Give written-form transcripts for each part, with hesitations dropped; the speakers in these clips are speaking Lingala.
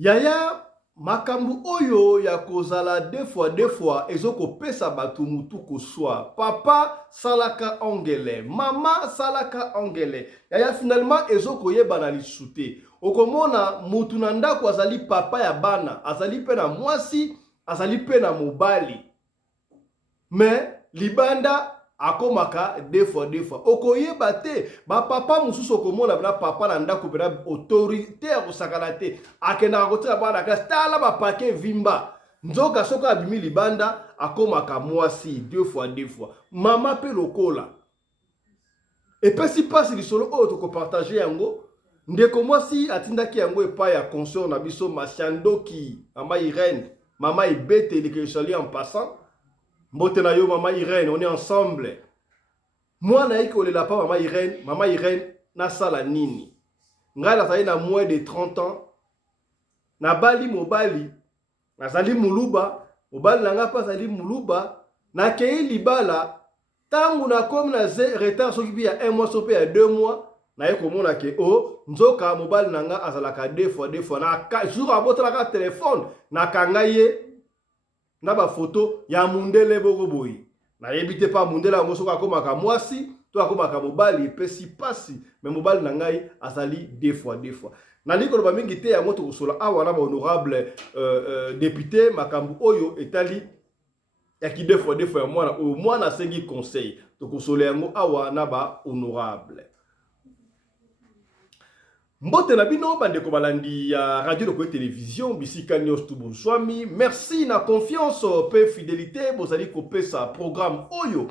Yaya makambu oyo ya kozala deux fois ezoko pesa batu mutu koswa. Papa salaka ongele, mama salaka ongele. Yaya finalement ezoko yeba na lisute. Okomona mutu na ndako azali papa ya bana, azali pe na mwasi, azali pe na mobali. Mais libanda akomaka deux fois. Okoyeba te ba papa mususu okomona na papa na ndako pena autoritaire osakana te. Akenda kotia bana ka stala ba paquet vimba. Nzoka soka abimi libanda akomaka mwasi deux fois. Mama pe lokola. Et puis si passe lisolo oyo toko partager yango ndeko mwasi atindaki yango epai ya consort na biso Mashandoki mama Irene mama ibete likesali en passant. Mbote na yo mama Irene, on est ensemble. Moi na iko le lapa mama Irene na sala nini. Nga la tayi na moins de 30 ans. Na bali mobali, nazali muluba, mobali na nga pa zali muluba, na kei libala, tangu na comme na retard soki bi ya 1 mois soki ya 2 mois, na yeko mona ke o nzoka mobali na nga azalaka deux fois na jour abota la téléphone na kangaye na ba photo ya mundele boko boyi na yebite pa mundele yango soka akomaka mwasi to akomaka mobali pesi pasi mais mobali na ngai azali deux fois na likolo ba mingi te yango to kosola awa na ba honorable député makambu oyo etali ya ki deux fois ya mwana sengi conseil to kosola yango awa na ba honorable. Mbote na bino bandeko balandi ya radio Lokoye télévision bisika nyos tu bonsoami. Merci na confiance pe fidélité bozali kopesa programme oyo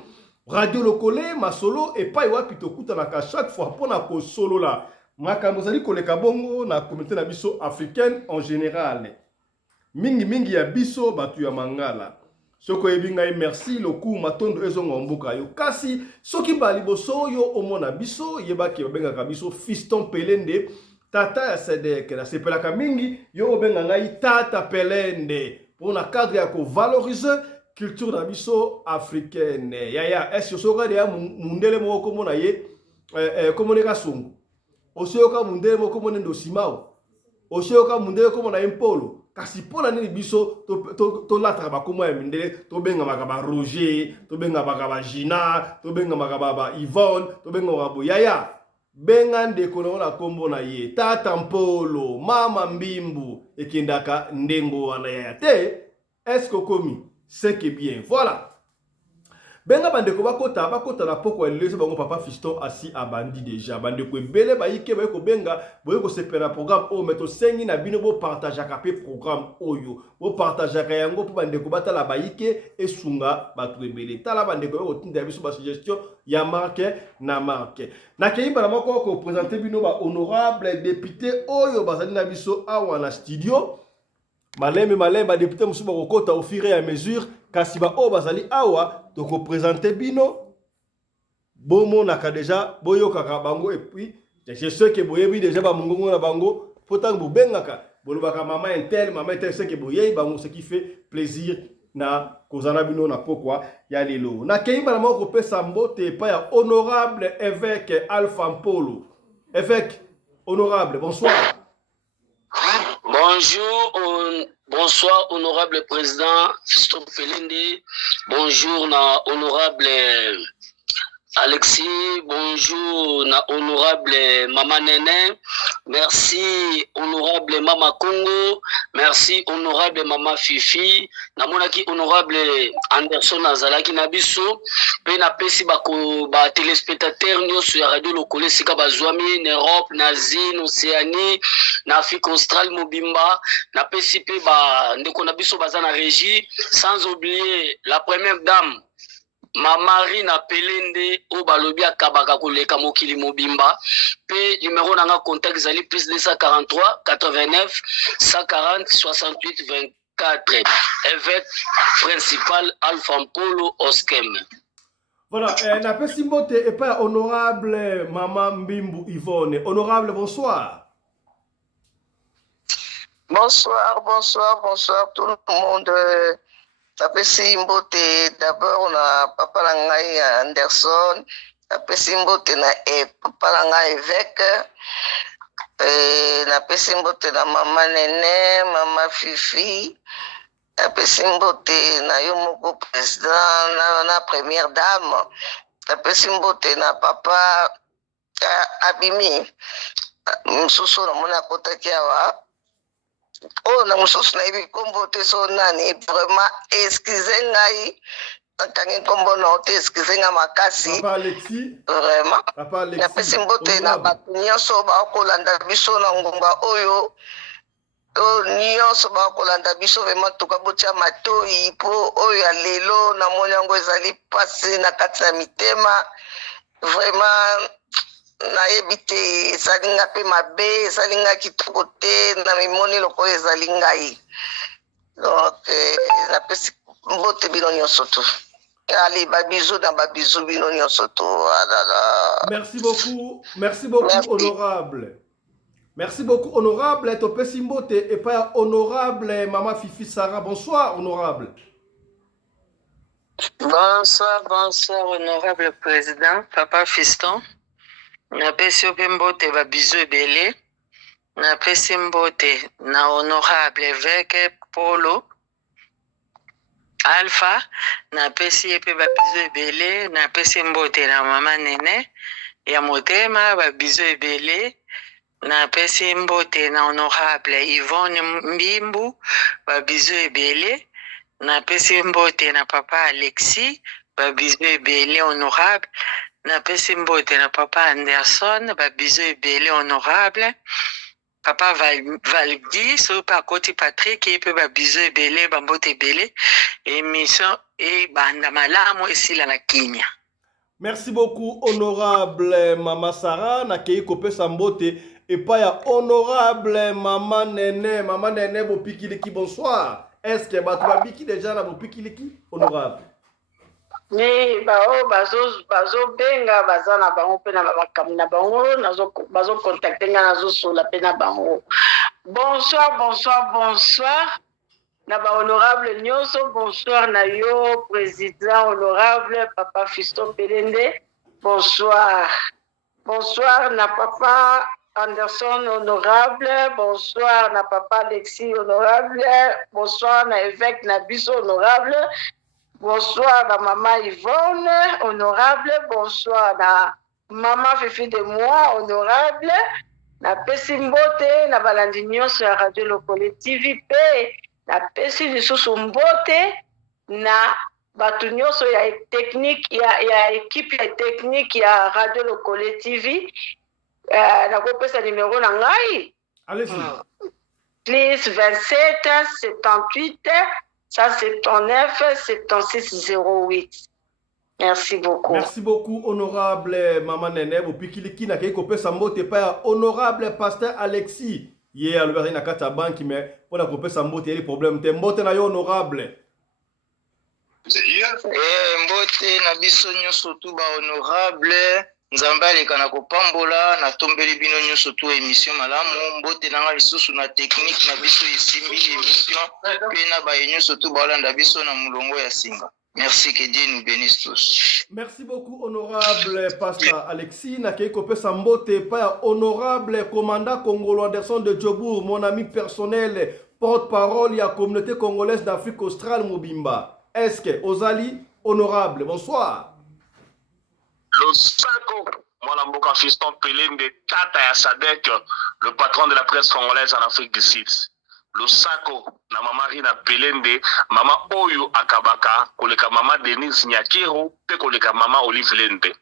radio Lokole masolo et pa wapi tokuta na ka chaque fois pona ko solo la makambo zali koleka bongo na communauté na biso africaine en général. Mingi ya biso batu ya mangala. Soko ebinga merci loku matondo ezonga mboka yo kasi soki bali boso yo omona biso yebaki babenga ka biso fiston pelende tata ya sedek na sepelaka mingi yo obenga ngai tata pelende pour na cadre ya ko valoriser culture na biso africaine. Yaya est-ce soka de mundele moko komona ye komoneka sungu osioka mundele moko komona ndo simao osioka mundele komona impolo. Kasi pona nini biso to latra ba komo ya mindele to benga makaba Roger to benga makaba Gina to benga makaba Yvonne to benga makaba Yaya benga ndeko na kombo na ye tata Mpolo mama Mbimbu ekendaka ndengo wana Yaya te est-ce que komi c'est que bien voilà benga bandeko bakota na poko elezo bango papa fiston asi abandi déjà bandeko ebele bayike bayiko benga boyeko sepela programme o meto sengi na bino bo partager ka programme oyo bo partager ka yango po bandeko batala bayike esunga batu ebele tala bandeko yo tinda biso ba suggestion ya marque na keiba na moko ko présenter bino ba honorable député oyo bazali na biso awa na studio maleme ba député musuba kokota au fur et à mesure kasi ba o bazali awa to ko présenter bino bomo naka déjà boyoka ka bango et puis je sais que boyebi déjà ba mungongo na bango potango bobengaka bolobaka maman intel c'est que boyebi bango ce qui fait plaisir na kozana bino na pokwa ya lelo na keimba na moko pesa mbote pa ya honorable évêque Alpha Mpolo. Évêque honorable, bonsoir. Bonsoir, honorable président Fiston Pelende. Bonjour, honorable Alexis. Bonjour, honorable Maman Nene. Merci, honorable Mama Congo. Merci, honorable Mama Fifi. Namonaki, honorable Anderson Azalaki Nabiso. Pe na pesi ba téléspectateurs nyoso ya radio Lokole sika bazwami en Europe, na Asie, Océanie, na Afrique australe mobimba. Na pesi pe ba ndeko na biso baza na régie, sans oublier la première dame Marie na Pelende o balobi akabaka koleka mokili mobimba pe numéro nanga contact zali plus 243 89 140 68 24 évêque principal Alpha Mpolo Oskem. Voilà, na pesi mbote et pas honorable Maman Mbimbu Yvonne. Honorable, bonsoir. Bonsoir tout le monde. Tapesi mbote d'abord na papa na ngai Anderson, tapesi mbote na papa na ngai évêque, napesi mbote na mama Nene, mama Fifi, napesi mbote na yo moko président na première dame, napesi mbote na papa Abimi, mosusu namoni akotaki awa na mosusu nayebi nkombo te so nani, vraiment excuse ngai nakangi nkombo na te, excuse nga makasi Papa Alexis, vraiment Papa Alexis, napesi mbote na bato nyonso bakolanda biso na ngumba oyo nyonso bakolanda biso, vraiment tokabotia matoi mpo oyo ya lelo namoni yango ezali pasi na kati na mitema, vraiment nayebi te ezali nga mpe mabe, ezali nga kitoko te na mimoni lokoyo ezali ngai. Donc napesi mbote bino nyonso tu. Allez, babizou dans babizou bino nyonso tu. Merci beaucoup, honorable. Merci beaucoup, honorable. Topesi mbote et pas honorable Maman Fifi Sarah. Bonsoir, honorable. Bonsoir, honorable président, papa Fiston. Napesi ope mbote babizu ebele. Napesi mbote na honorable évêque Polo Alpha. Napesi epe babizu ebele. Napesi mbote na mama Nene ya motema babizu ebele. Napesi mbote na honorable Yvonne Mbimbu babizu ebele. Napesi mbote na papa Alexis babizu ebele honorable. Napesi mbote na papa Anderson babizu ebele honorable. Papa Valdi so pa koti Patrick epe babizu ebele bambote ebele émission et banda malamu esila na kimia. Merci beaucoup, honorable Mama Sarah. Nakei kopesa mbote et pas ya honorable Mama Nene. Mama Nene bopikiliki, bonsoir. Est-ce que bato babiki déjà na bopikiliki, honorable? Mais bazo benga bazana bango pe na makambo na bango bazo contacter nga nazo sola pe na bango. Bonsoir na ba honorable nyonso. Bonsoir na yo président honorable papa Fiston Pelende. Bonsoir na papa Anderson honorable. Bonsoir na papa Alexis honorable. Bonsoir na évêque Nabiso honorable. Bonsoir à maman Yvonne, honorable. Bonsoir à maman Fifi de moi, honorable. Na pesi mbote, na balandi nyonso ya Radio Lokole TV pe. Na pesi lisusu mbote, na batu nyonso ya technique, ya équipe ya technique ya Radio Lokole TV. Na kopesa numéro na ngai. Allez-y. Plus 27 78 179 76 08. Merci beaucoup. Merci beaucoup, honorable Maman Nene. Bopikiliki na kei kopesa mbote pa honorable pasteur Alexis. Ye alobaki na kata banki mais pona kopesa mbote yeli problème te. Mbote na yo honorable. Mbote na biso nyonso tu ba honorable. Nzambe aleka na kopambola na tombeli bino nyonso tu émission malamu. Mbote na nga lisusu na technique na biso esimbi émission pe na ba nyonso tu balanda biso na mulongo ya singa. Merci, que Dieu nous bénisse tous. Merci beaucoup, honorable pasteur Alexis. Na kei kopesa mbote pa honorable commandant congolais Anderson de Djobour, mon ami personnel, porte-parole de la communauté congolaise d'Afrique australe Mobimba. Est-ce que Ozali honorable? Bonsoir. Le Sako, mon mboka Fiston Pelende, Tata ya Sadek, le patron de la presse congolaise en Afrique du Sud. Le Sako, na mama Rina Pelende, mama Oyo Akabaka, koleka mama Denise Nyakero, pe koleka mama Olive Lende.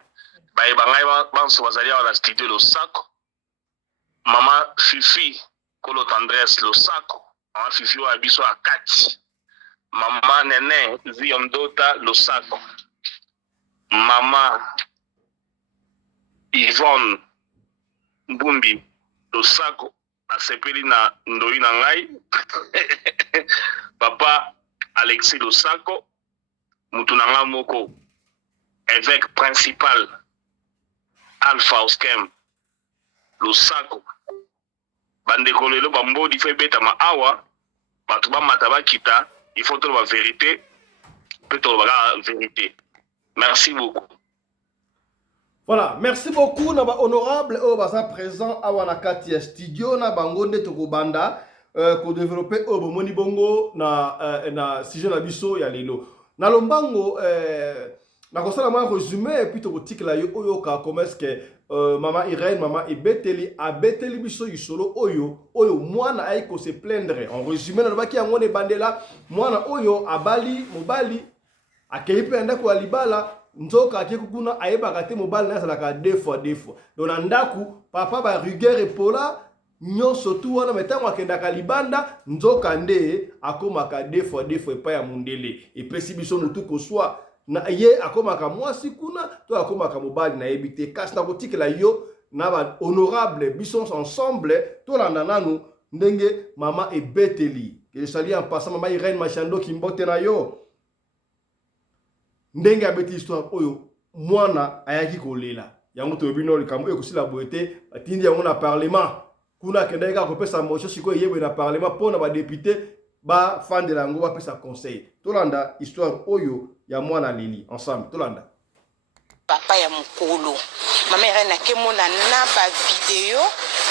Bae bangai banso bazali wa studio Le Sako. Mama Fifi, Kolo Tendresse Le Sako. Mama Fifi wa biso akati. Mama Nene, Ziomdota Le Sako. Mama Yvonne Mbumbi Losako asepeli na ndoi na ngai. Papa Alexis Losako mutu na nga moko évêque principal Alpha Oskem Losako bandeko lelo bambodi fe beta ma awa batu ba mata bakita il faut trouver la vérité peut trouver la vérité. Merci beaucoup. Voilà, merci beaucoup na ba honorable o baza présent awa na kati ya studio na bango nde tokobanda ko développer o bomoni bongo na sujet na biso ya lelo. Na lombango na kosala mwa résumé et puis tokotikela yo oyo ka comment est-ce que Maman Irène, Maman Ebeteli, Abeteli biso yisolo oyo mwana aiko se plaindre. En résumé na baki yango ne bandela mwana oyo abali mobali akeipe anda ko alibala nzoka akekukuna ayebaka te mobali na salaka deux fois. Donc na ndaku papa ba rigueur epola nyonso tu wana metango akendaka libanda nzoka nde akomaka deux fois epa ya mundele epesi biso mutu koswa na ye akomaka mwasi kuna to akomaka mobali na yebite kasi na kotikela yo na ba honorable biso ensemble to landa nanu ndenge Mama Ebeteli que je salue en passant Mama Irène Machando kimbote na yo ndenge abeti histoire oyo mwana ayaki kolela yango to bino likambo ekosila boete atindi yango na parlement kuna kendeka kopesa motion siko yebe na parlement pona ba député ba fandela yango ba pesa conseil tolanda histoire oyo ya mwana lili ensemble tolanda papa ya mukolo mama Irène akemona na ba video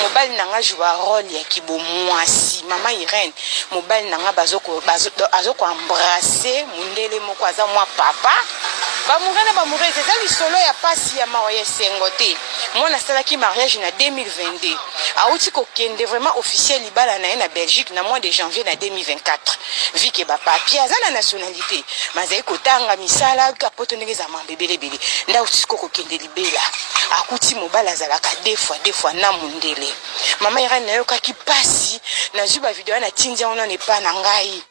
mobali nanga joua rôle ya kibomwasi mama Irène mobali nanga bazoko embrasser mundele moko aza mwa papa bamurena eza lisolo ya pasi ya mawa ya sengote mwana salaki mariage na 2022 auti kokende vraiment officiel libala na ye na Belgique na mois de janvier na 2024 vi ke bapapier aza na nationalité mazali kotanga misala kapoto ndenge za mambebelebele nda uti kokende libela akuti mobali azalaka deux fois na mundele mama Irène nayokaki pasi na zuba video na tindia ona ne pa na ngai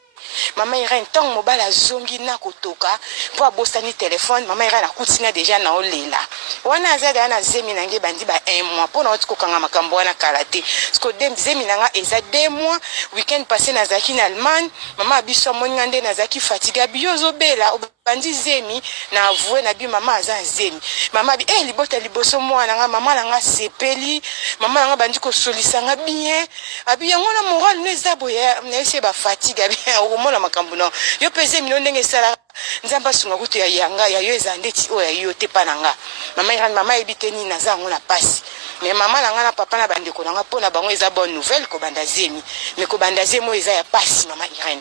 Mama Irène tant mobile azongi na kotoka po abosani téléphone mama Irène akutinga déjà na olela wana azada na zemi nange bandi ba 1 mois po na otiko kanga makambo wana kalaté sko dem zemi nanga eza 2 mois weekend passé na zaki na Allemagne mama abiso moninga nde na zaki fatiga biyozo bela bandi zemi na avoué na bi mama aza zemi mama bi libota liboso mwana nga mama nanga sepeli mama nanga bandi ko solisanga bien abi yango na moral neza boya na ese ba fatiga bien okomona makambo na yo pese mino ndenge sala nzamba sunga kutu ya yanga ya yo ezandeti oya yo te pananga mama Irène mama ebiteni na zango na pasi mais mama nanga na papa na bandeko nanga pona bango eza bonne nouvelle ko banda zemi mais ko banda zemo eza ya pasi mama Irène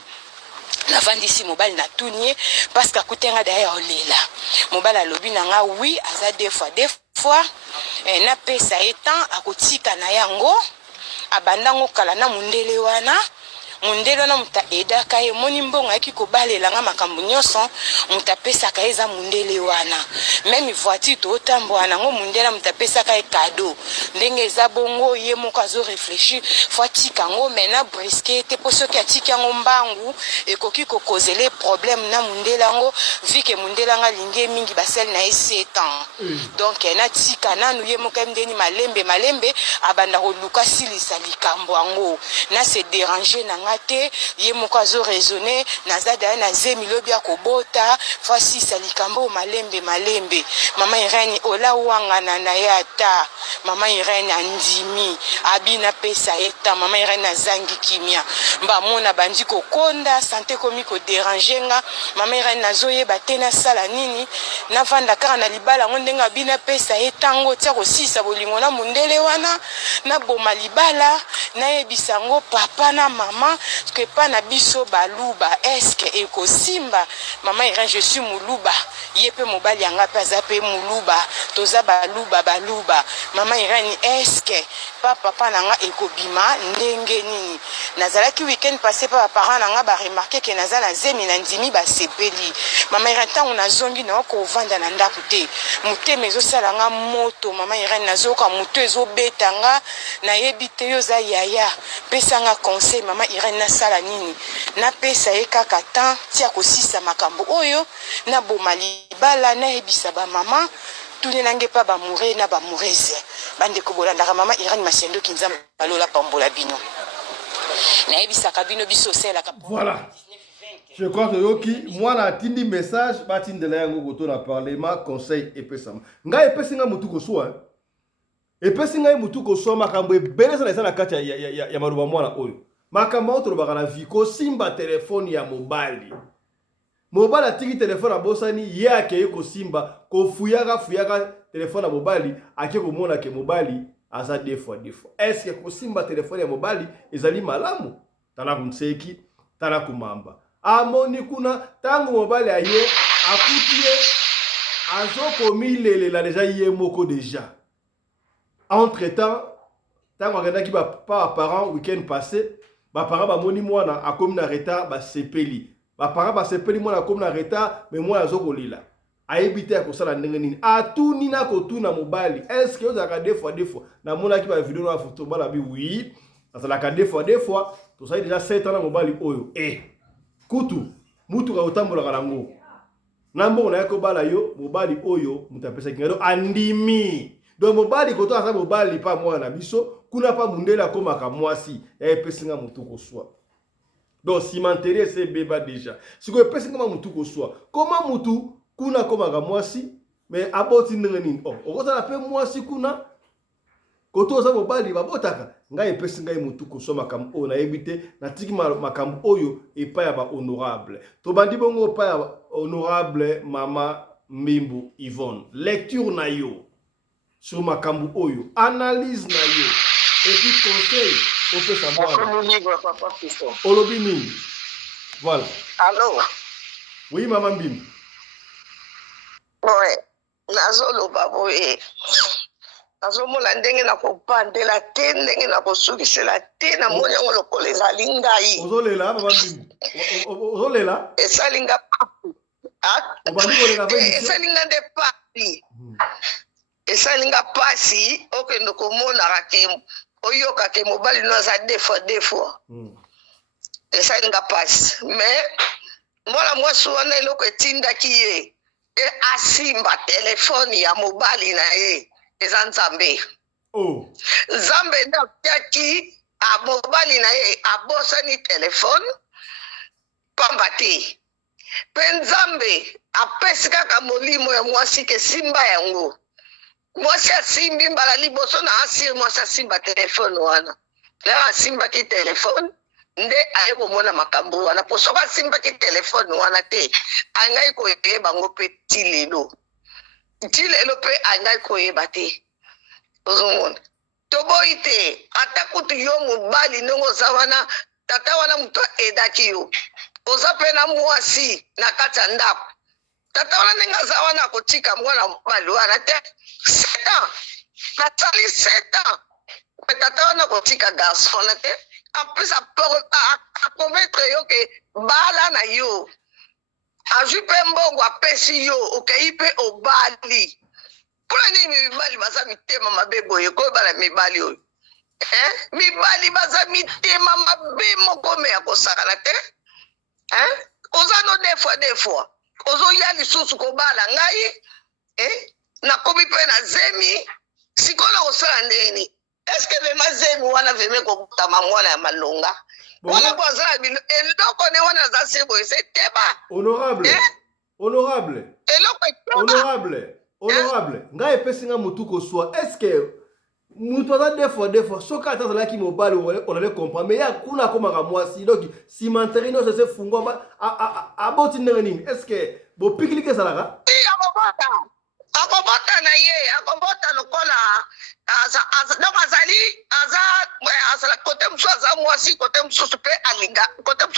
la vandisi mobile na tunie parce que akutenga daya olela mobile alobi nanga oui aza deux fois na pesa etant akotika na yango abandango kala na mundele wana mundele na muta edaka ye moni mbongo yaki kobalela nga makambo nyonso muta pesa ka eza mundele wana même voiture to tambo na ngo mundela muta pesa ka cadeau ndenge eza bongo ye moko azo réfléchir fatika ngo mena brisquet te poso ki atika ngo mbangu ekoki ko causer les problèmes na mundela ngo vu que mundela nga linge mingi basel na 7 ans donc na tika nanu ye moko mdeni malembe abanda ko luka silisa likambo ngo na se déranger na ngate ye moko azo raisonner nazada na zemi lobi ya kobota fasi salikambo malembe mama Irène ola wanga na yata mama Irène andimi abina pesa eta mama Irène azangi kimia mba mona bandi ko konda santé komi ko déranger nga mama Irène nazoye batena sala nini na vanda kaka na libala ngondenga bina pesa etango tia ko sisa bolingo na mundele wana na boma libala na yebisango papa na mama que pas na biso baluba est-ce que ekosimba mama Irène je suis muluba yepe mobali yanga paza pe muluba toza baluba mama Irène est-ce que papa nanga ekobima ndenge nini nazalaki weekend passé pa parents nanga ba remarquer que nazala zemi na ndimi ba sepeli mama Irène tango nazongi na ko vanda na ndaku te muteme zo sala nga moto mama Irène nazoka muto ezo betanga na yebite yo za yaya pesa nga conseil mama Irène na sala nini na pesa ye kaka temps tia ko sisa makambo oyo na bomali bala na ebisa ba mama tuni nange pa ba mourir na ba moureze bande ko bolanda mama Irène Machando kinzamba balola pambola bino na ebisa kabino biso sela ka voilà. Je crois que yoki moi na tindi message batindela yango goto na parlement conseil epesama nga epesinga mutu ko so epesinga mutu ko so makambo ebeleza na sana kati ya maruba mwana oyo makambo otolobaka na vie ko simba telefone ya mobali mobali atiki telefone abosani ye akeye kosimba kofuyaka telefone ya mobali ake komona ke mobali aza deux fois est-ce que kosimba telefone ya mobali ezali malamu tala kumseki tala kumamba amoni kuna tango mobali aye akutie azokomilelela deja ye moko deja entre temps tango akendaki parent week-end passé parent bamoni mwana akomi na retard basepeli parent basepeli mwana akomi na retard mais mwana azokolila ayebi te akosala ndenge nini atuni na kotuna mobali est-ce que ozalaka deux fois namonaki bavideo na bafoto bana bi oui azalaka deux fois tosali déjà 7 ans na mobali oyo kutu mutuka otambolaka nango na mbongo na ye kobala yo mobali oyo mutu apesaki ngelo andimi donc mobali koto aza mobali pa mwana biso kuna pa mundele akomaka mwasi epesinga mutu koswa donc cimenterie c'est beba déjà siko epesinga mutu koswa koma mutu kuna komaka mwasi mais aboti ndenge nini okozala pe mwasi kuna koto oza mobali babotaka ngai epesi ngai mutu koswa makambo oyo nayebi te natiki makambo oyo epai ya bahonorable tobandi bongo epai ya honorable mama Mbimbu Yvonne lecture na yo sur makambo oyo analyse na yo et puis conseil opesa mwana olobi nini voilà Allô oui mama Mbimbu ouais nazoloba boye nazomona ndenge na kopandela te ndenge na kosukisela te na moni yango lokola ezali ngai ozolela mama Mbimbu ozolela esalinga esalinga nde pasi esalinga pasi okende komonaka ke oyoka ke mobali no aza deux fois esalinga pasi mais mwana mwasi wana eloko etindaki ye asimba telefone ya mobali na ye eza nzambe nzambe nde atiaki mobali na ye abosani telefone pamba te mpe nzambe apesi kaka molimo ya mwasi ke simba yango mwasi asimbi mbala liboso na asiri mwasi asimba telefone wana lero asimbaki telefone nde aye komona makambo wana po soki asimbaki telefone wana te angai koyeba ngo mpe ti lelo mpe angai koyeba te ozomona toboyi te ata kutu yo mobali ndenge oza wana tata wana moto edaki yo oza mpe na mwasi na kati ya ndako tata wana ndenge aza wana akotika mwana mobali wana te 7 ans nasali 7 ans me tata wana akotika garçon wana te en plus apromettre yo ke bala na yo azwi mpe mbongo apesi yo okei mpe obali mpona nini mibali baza mitema mabe boye koyebala mibali oyo mibali baza mitema mabe moko me ya kosakana te oza no deux fois ozoya lisusu kobala ngai nakomi mpe na zemi sikoyo kosala ndeni eske vema zemi wana veme kokutama mwana ya malonga wana po aza na bino eloko ne wana aza se boye se teba honorable ngai epesi nga mutu koswa eske mutu aza deux fois soki ata azalaki mobali onale comprendre mais ya kuna akomaka mwasi donc cimenterie nyonso ese fungwa aboti ndenge nini eske bopikiliki ezalaka akobota na ye akobota lokola donc azala kote mosusu aza mwasi kote mosusu mpe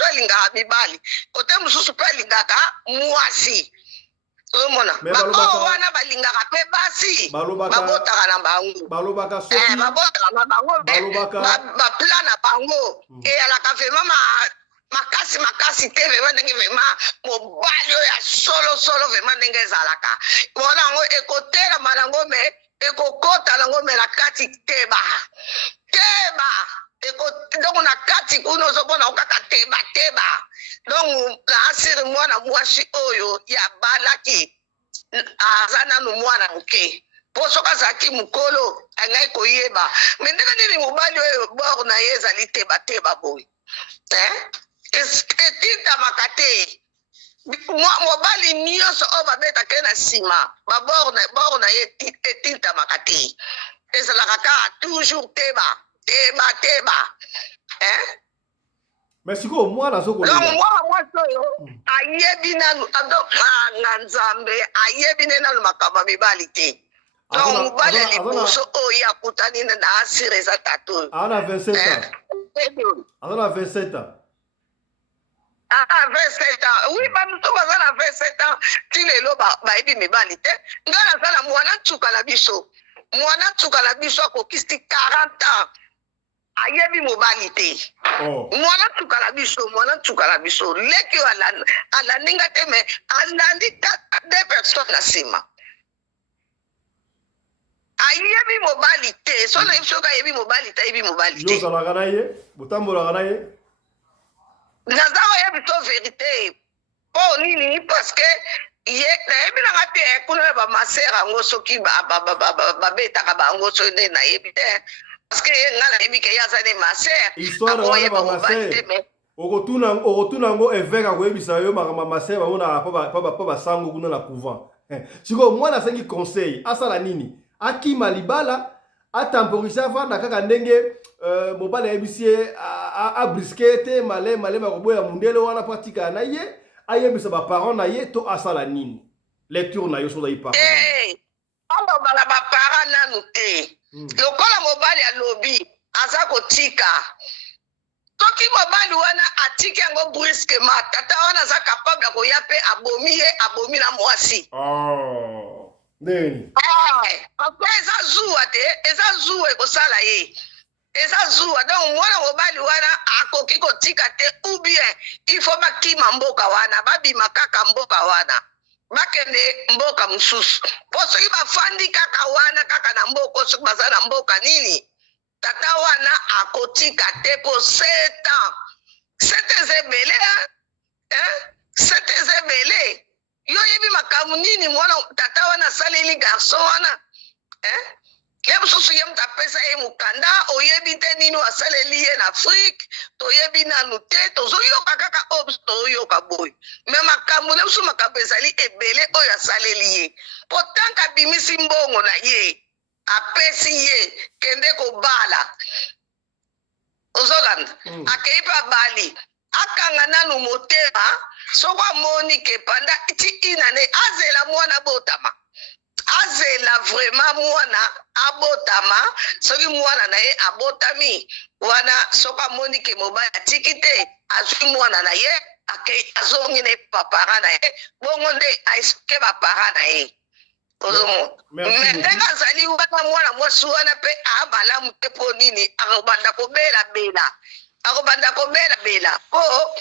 alingaka mibali kote mosusu mpe alingaka mwasi omona baoyo wana balingaka mpe basi babotaka na bango babotaka na bango baplan na bango eyalaka vraimen makasi te vraimen ndenge vraimen mobali oyo ya solosolo vraimen ndenge ezalaka mpona yango ekotelama nango me ekokota nango me na kati teba donc na kati kuna ozomona okaka teba donc na asiri mwana mwasi oyo ya balaki aza nanu mwana moke mpo soki azalaki mokolo angai koyeba me ndenge nini mobali oyo bor na ye ezali teba boye etintamaka te mobali nyonso oyo babetaka na nsima babor na ye etintamaka te ezalaka kaka toujours teba Mais siko mwana soko donc lela. mwana mwasi oyo ayebi nanu nga nzambe ayebi nde nanu makambo ya mibali te donc mobali ya liboso oyo akutani na asire eza tata oyo Ana 27 ans. Ana 27 ans. Ah, 27 ans. Oui, bamutu baza na 27 ans. Ti lelo bayebi mibali te. Nga naza na mwana ntuka na biso. Mwana ntuka na biso akokisi 40 ans. Ayebi mobali te. Mwana ntuka na biso. Leki alaninga te me alandi 2 personnes na nsima. Ayebi mobali te. So na biso ka ayebi mobali te, ayebi mobali te. Yo zalaka na ye, botambolaka na ye. Naza oyebi to vérité po nini parce que nayebi nanga te kuna bamasere yango soki babetaka bango so nde nayebi te parce que nga nayebi ke ye aza ne masere histoire wana bamasere okotuna yango évêque akoyebisa yo makambo masere bango na po basango kuna na couvent sikoyo mwana asengi conseil asala nini akima libala atemporise avanda kaka ndenge mobali ayebisi ye abriske te malema koboya mundele wana po atikala na ye ayebisa baparent na ye to asala nini lecture na yo so ozali parent alobala baparent nanu te lokola mobali alobi aza kotika soki mobali wana atiki yango brusquement tata wana aza capable ya koya mpe abomi na mwasi nini parce eza zuwa te eza zuwa ekosala ye eza zuwa donc mwana mobali wana akoki kotika te ou bien il faut bakima mboka wana babima kaka mboka wana bakende mboka mosusu mpo soki bafandi kaka wana kaka na mboka soki baza na mboka nini tata wana akotika te po 7 ans 7 eza ebele 7 eza ebele yo yebi makambo nini mwana tata wana asaleli garçon wana ye mosusu ye moto apesa ye mokanda oyebi te nini asaleli ye na afrique toyebi nanu te tozoyoka kaka oyo biso toyoka boye me makambo ne mosusu makambo ezali ebele oyo asaleli ye po tanke abimisi mbongo na ye apesi ye kende kobala ozolanda akei mpe abali akanga nanu motema soko amoni ke panda ti inane azela mwana botama azela vraiment mwana abotama soki mwana na ye abotami wana soko amoni ke mobali atiki te azwi mwana na ye azongi na bapara na ye bongo nde aesuke bapara na ye ozomo me ndenge azali wana mwana mwasi wana mpe abalamu te mpo nini akobanda kobela po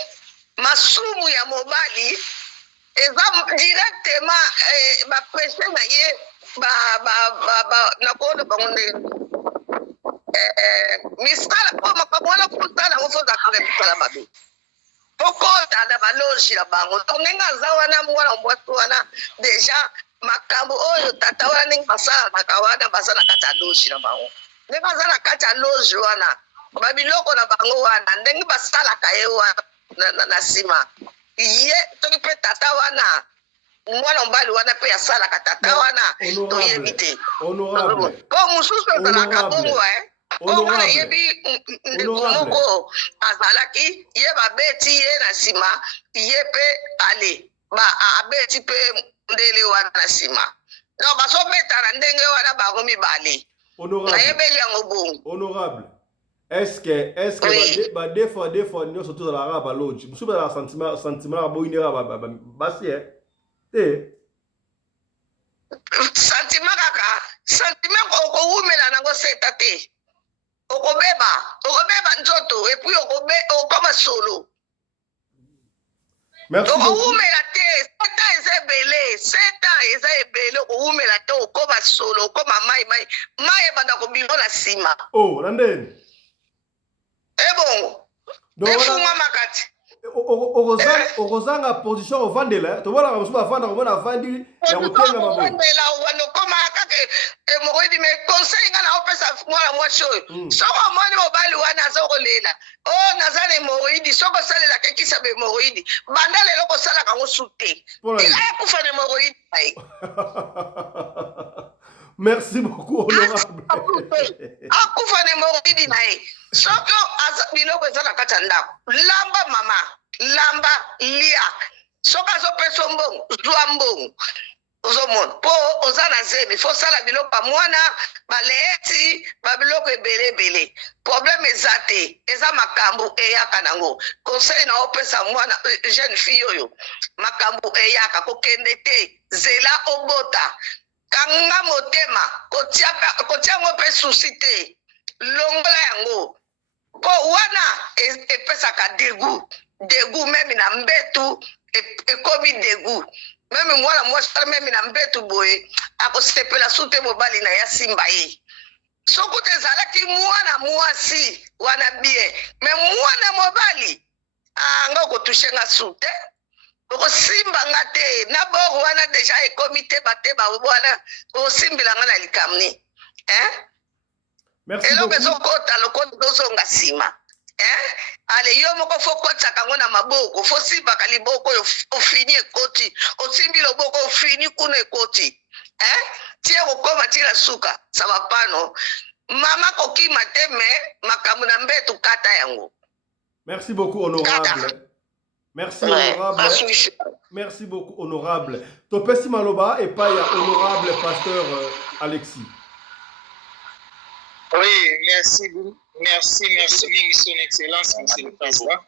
masumu ya mobali eza directement bapeshe na ye nakona bango nde misala po makambo wana kosala yango fozakaka misala mabe pokota na balogi na bango donc ndenge aza wana mwana mwasi wana deja makambo oyo tata wana ndenge basalanaka wana baza na kati ya logi na bango ndenge aza na kati ya logi wana babiloko na bango wana ndenge basalaka ye wana na nsima ye soki mpe tata wana mwana mobali wana mpe asalaka tata wana toyebi te po mosusu ezalaka bongo bongo nayebi ndeko moko azalaki ye babeti ye na nsima ye mpe ale abeti mpe ndele wana na nsima donc bazobeta na ndenge wana bango mibale nayebeli yango bongo honorable est-ce que des fois nyonso tozalaka balogi mosusu bazalaka sentiment na boyineka basi te sentiment okowumela nango seta te okobeba nzoto epui okoma solo okowumela te seta eza ebele okowumela te okoma solo okoma mai ebanda kobima na nsima na ndeni ebongo efungwa makati okozanga position ovandela tomonaka mosusu bavanda komona avandi ya kotenga mabovandela wanokoma kaka mokodi me conseil nga na opesa mwana mwasi oyo soko omoni mobali wana aza kolela naza na hemoroidi soko osalelaka ekisa ba hemoroidi banda lelo kosalaka yango su te ila ekufa na hemoroidi naye merci beaucoup honorable akufa na hemoroidi na ye Soko biloko eza na kati ya ndako lamba mama lamba lia soki azopesa mbongo zwa mbongo ozomona mpo oza na zemi fo sala biloko ya mwana baleeti babiloko ebele probleme eza te eza makambo eyaka nango conseil na opesa mwana jeune fille oyo makambo eyaka kokende te zela obota kanga motema kotia yango mpe susi te longola yango po wana epesaka degu meme na mbetu ekomi degu meme mwana mwasi meme na mbetu boye akosepela su te mobali na ya simba ye soki te ezalaki mwana mwasi wana bien me mwana mobali nga okotushe nga su te okosimba nga te na boro wana deja ekomi teba wana okosimbila nga na likamni eloko ezokota lokola tozonga nsima ale yo moko fo kotsaka ngo na maboko fo simbaka liboko oyo ofini ekoti osimbi loboko ofini kuna ekoti tie kokoma tila suka saba pano mama kokima te me makambo na mbetu kata yango. Merci beaucoup honorable. Merci honorable. Merci beaucoup honorable. Topesi maloba et pas ya honorable pasteur Alexis. Oui, merci son excellence monsieur le président.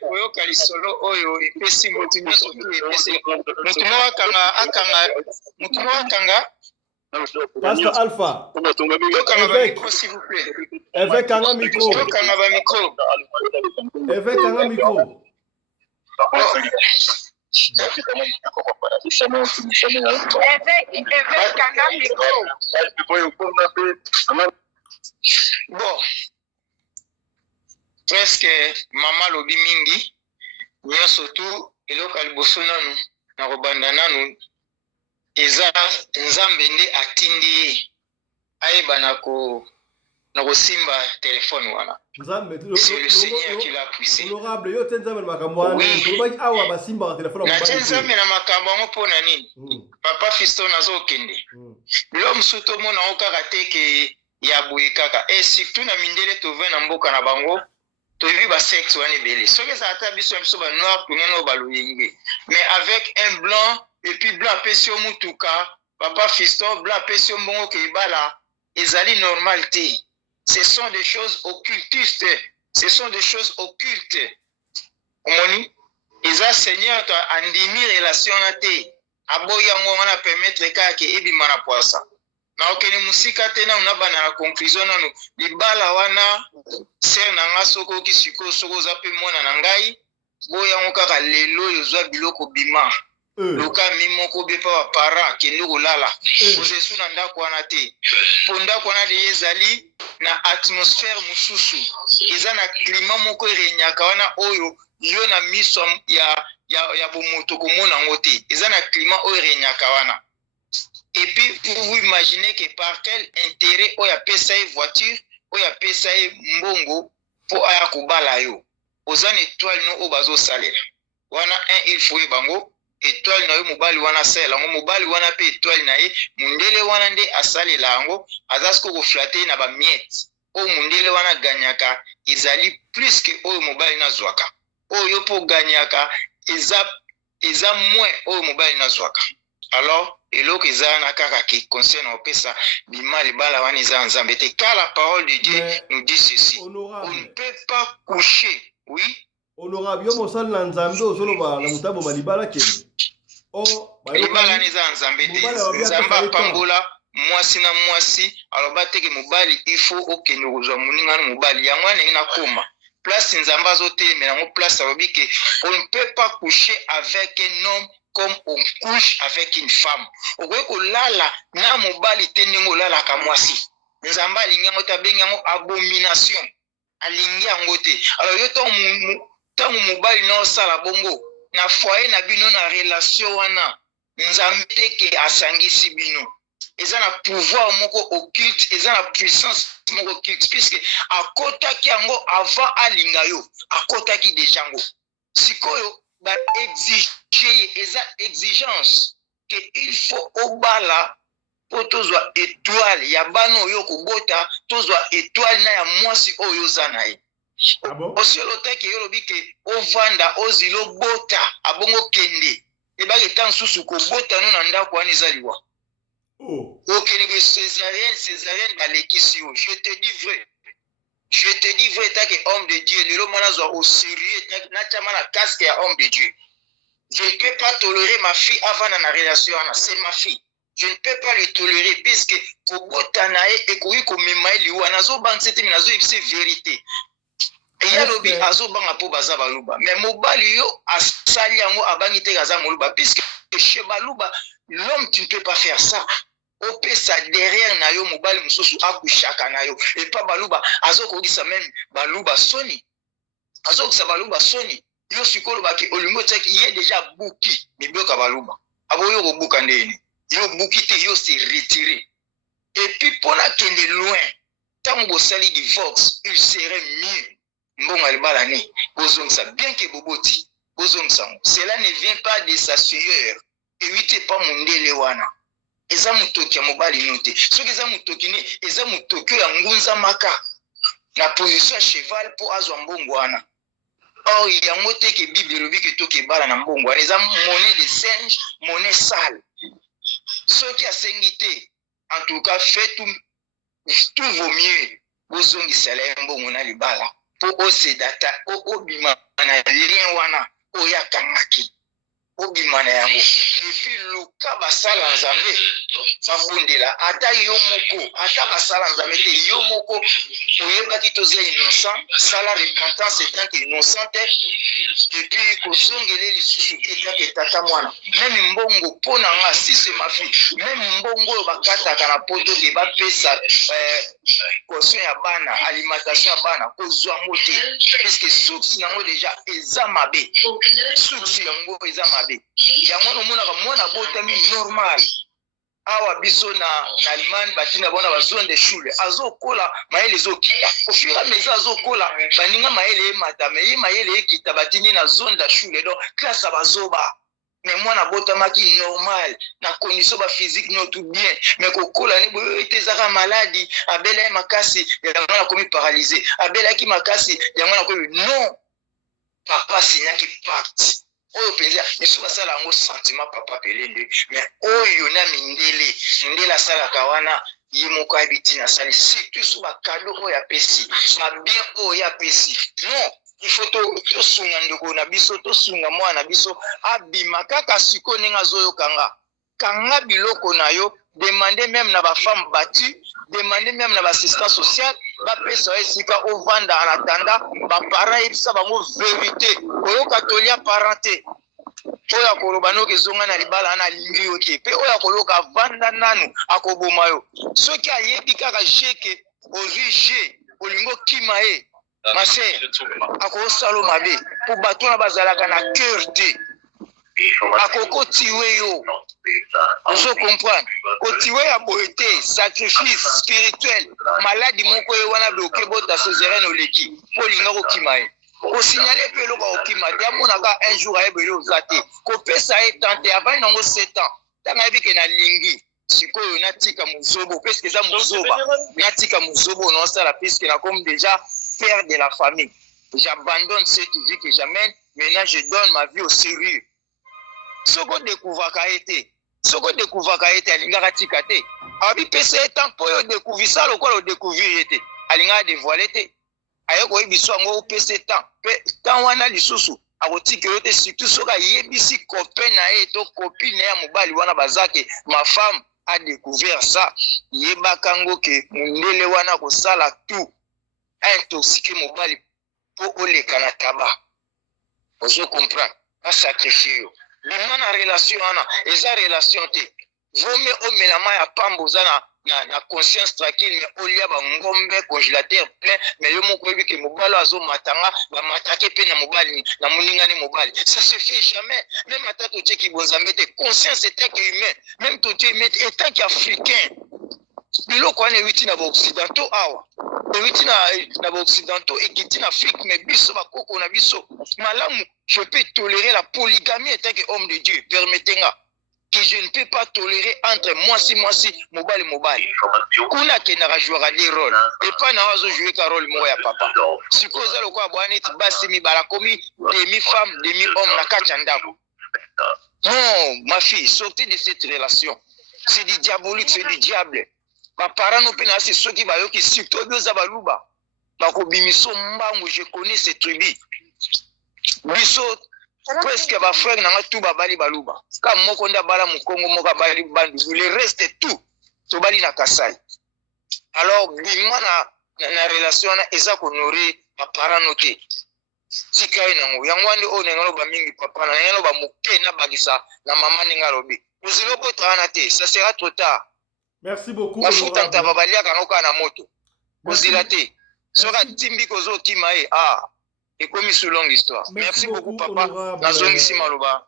Koyoka lisolo oyo epesi motu nyonso tu epesi motu wakanga Pasteur Alpha. Évêque, s'il vous plaît. Évêque Kanga micro. Évêque Kanga micro. Bon, presque mama lobi mingi nyonso tu eloko liboso nanu na kobanda nanu eza nzambe nde atindi ye ayeba na kosimba telefone wana. C'est le Seigneur qui l'a poussé. Honorable, yo te nzambe na makambo wana tolobaki awa basimba na telefone na te nzambe na makambo yango mpona nini papa Fiston azokende bilo mosusu tomona ngo kaka te ke ya boye kaka et surtout na mindele tove na mboka na bango toyebi basexe wana ebele soki ezala ta biso ya biso banoir tongena oyo baloyenge mais avec un blanc et puis blanc apesi yo mutuka papa Fiston blanc apesi yo mbongo ke ebala ezali normal te. Ce sont des choses occultistes. Ce sont des choses occultes. Omoni, eza Seigneur to andimi relation na te. Aboya ngo wana permettre kake ebima na poisa. Na okeni musika te na unabana na conclusion nanu libala wana ser na nga soko ki siko soko zape mona na ngai boya ngo kaka lelo yozwa biloko bima. Loka mimoko bepa wa para kendo kolala. Ozesu na ndako wana te. Ponda kwana de ezali na atmosphère mususu eza na climat moko erenyaka wana oyo yo na miso ya bomoto komona ngo te eza na climat oyo erenyaka wana. Et puis pour vous imaginer que par quel intérêt oyo apesa ye voiture oyo apesa ye mbongo po aya kobala yo oza na étoile no oyo bazosalela wana il faut yebango étoile na yo mobali wana asalela yango mobali wana pe étoile na ye mundele wana nde asalela yango aza siko koflate na bamiete oyo mundele wana ganyaka ezali plus ke oyo mobali nazwaka oyo po ganyaka eza moins oyo mobali nazwaka. Alors eloko eza na kaka ki concerne opesa bima libala wana eza nzambe te car la parole de Dieu nous dit ceci on ne peut pas coucher. Oui honorable yo mosali na nzambe ozoloba na mutambo malibala ke libala neza nzambe te nzambe apambola mwasi na mwasi aloba teke mobali il faut okende kozwa moninga na mobali yango wana na koma place nzambe azotelemela ngo place alobi ke on ne peut pas coucher avec un homme comme on couche avec une femme. Okoki kolala na mobali te ndenge olalaka mwasi nzambe alingi yango te abengi yango abomination alingi yango te. Alors yo ntango mobali na osala bongo na foyer na bino na relation wana nzambe te ke asangisi bino eza na pouvoir moko occulte eza na puissance moko occulte puisque akotaki yango avant alinga yo akotaki deja yango sikoyo ba exige eza exigence que il faut obala po tozwa étoile ya bana oyo kobota tozwa étoile na ya mwasi oyo oza na ye. Osiolo teke yo lobi ke ovanda ozila obota abongo kende ebaki etan susu kobota no na ndako wana eza liwa. Okende ke césarienne balekisi yo. Je te dis vrai tant que homme de Dieu lelo mwana zwa au sérieux na chama na casque ya homme de Dieu. Je ne peux pas tolérer ma fille avant dans la relation, c'est ma fille. Je ne peux pas le tolérer puisque kobotana e koyi komema liwa nazo bansete nazo ipse vérité. Il y a lobi azo banga po baza baluba. Mais mobali yo asali yango abangi te gaza moluba puisque chez baluba l'homme tu ne peux pas faire ça. Opesa derrière na yo mobali mususu akushaka na yo. Et pas baluba azo kodisa même baluba soni. Azo kisa baluba soni. Yo sikolo baki olingo tsaki il est déjà bouki miboka baluba. Abo yo kobuka ndeni. Yo bouki te yo se retirer. Et puis pour la kende loin, tant que sali divorce, il serait mieux. Mbonga libala ni bozongisa bien que boboti bozongisa. Cela ne vient pas de sa sueur. Évitez pas mondele wana. Eza mutoki ya mobali note. Soki eza mutoki ni eza mutoki ya ngunza maka. Na position cheval pour azwa mbongo wana. Or yango te ke Bible lobi ke toke bala na mbongo wana eza monnaie de singe, monnaie sale. Soki asengite en tout cas fait tout vaut mieux. Bozongisa la mbongo na libala. Po osedata obima na lien wana oyakangaki obima na yango epi luka basala nzambe babundela ata yo moko ata basala nzambe te yo moko oyebaki toza innocent sala repentance etanke innocente epi kozongele lisusu etanke tata mwana meme mbongo mpo na nga si c'est ma fille meme mbongo oyo bakataka na poto ke bapesa caution ya bana alimentation ya bana kozwa yango te puisque suksi yango déjà eza mabe suksi yango eza mabe yango nomonaka mwana botami normal awa biso na Allemagne batina bona ba zone de shule azokola mayele ezokita ofira meza azokola baninga mayele emata me mayele ekita batini na zone de shule donc classe bazoba mais mwana botamaki normal na condition ba physique no tout bien mais kokola ni boyo etezaka maladi abela makasi yango na komi paralysé abela ki makasi yango na komi non papa signaki pacte oyo penza niso basala yango sentiment papa pelende mais oyo na mindele asalaka wana ye moko abiti na sali surtout so bakado oyo apesi babien oyo apesi non il faut tosunga ndeko na biso tosunga mwana na biso abima kaka siko ndenge azoyokanga kanga biloko na yo demander même na ba femme battue demander même na ba assistance sociale bapesa esika ovanda en attendant ba parents ebisa bango vérité oyo katolia parenté oya koloba no kezonga na libala na lingi yo te pe oya koloka vanda nanu akoboma yo soki ayebi kaka jeke ozwi je olingo kima ye mase akosalo mabe po bato na bazalaka na cœur te akoko tiwe yo ozo comprendre kotiwe ya boye te sacrifice spirituel maladi moko ye wana bloqué bota césarienne oleki po linga kokima ye osignale pe eloko okima te amonaka un jour ayebeli oza te kopesa ye tante avani nango 7 ans ntango ayebi ke na lingi sikoyo natika muzobo puisque eza muzoba natika muzobo naosala puisque na comme déjà père de la famille j'abandonne cette vie que j'amène maintenant je donne ma vie au sérieux soko découvraka ete alingaka tika te abi pesa ye temps mpo yo découvrir lokola odécouvrir ye te alingaka dévoile te aye koyebiso yango opesa temps mpe temps wana lisusu akotika yo te surtout soki ayebisi copain na ye to copine ya mobali wana bazake ma femme a découvert ça yebaka ngo ke mondele wana kosala tout intoxiqué mobali mpo oleka na taba ozo comprendre asakrifie yo lima na relation wana eza relation te vome omela mai ya pamba oza na conscience tranquille mais olia bangombe congélateur plein mais yo moko oyebi ke mobali azomatanga bamatake mpe na mobali na moningani mobali ça se fait jamais même ata totieki bonzambe te conscience etake humain même totie humain etant qu'africain biloko wana ewiti na baoccidentaux awa ewiti na baoccidentaux ekiti na afrique mais biso bakoko na biso malamu je peux tolérer la polygamie etant que homme de Dieu permettez-nga que je ne peux pas tolérer entre mwasi mobali. Kuna kenaka jouera des rôles. Et pas na wazo jouer ka rôle moya papa. Sikoza lokwa bwani basi mi balakomi demi-femme, demi-homme na kati ya ndako. Non, ma fille, sortez de cette relation. C'est du diabolique, c'est du diable. Ma parents n'ont pas assez ceux qui bayoki surtout deux abaluba. Bako bimiso mbangu, je connais ces tribus. Biso presque ba frère na tout babali baluba. Ka moko nda bala mukongo moka bali bandu. Le reste tout to bali na Kasai. Alors bimwa na relation na eza honorer ma parents noté. Sikai nango yangwandi o nengalo ba mingi papa na nengalo ba muke na bagisa na mama nengalo bi. Uzilo ko trana te, ça sera trop tard. Merci beaucoup. Mafuta tababalia kanoka na moto. Uzila te. Sora timbi kozo kimae et comme une longue histoire. Merci beaucoup papa. Nazongisi maloba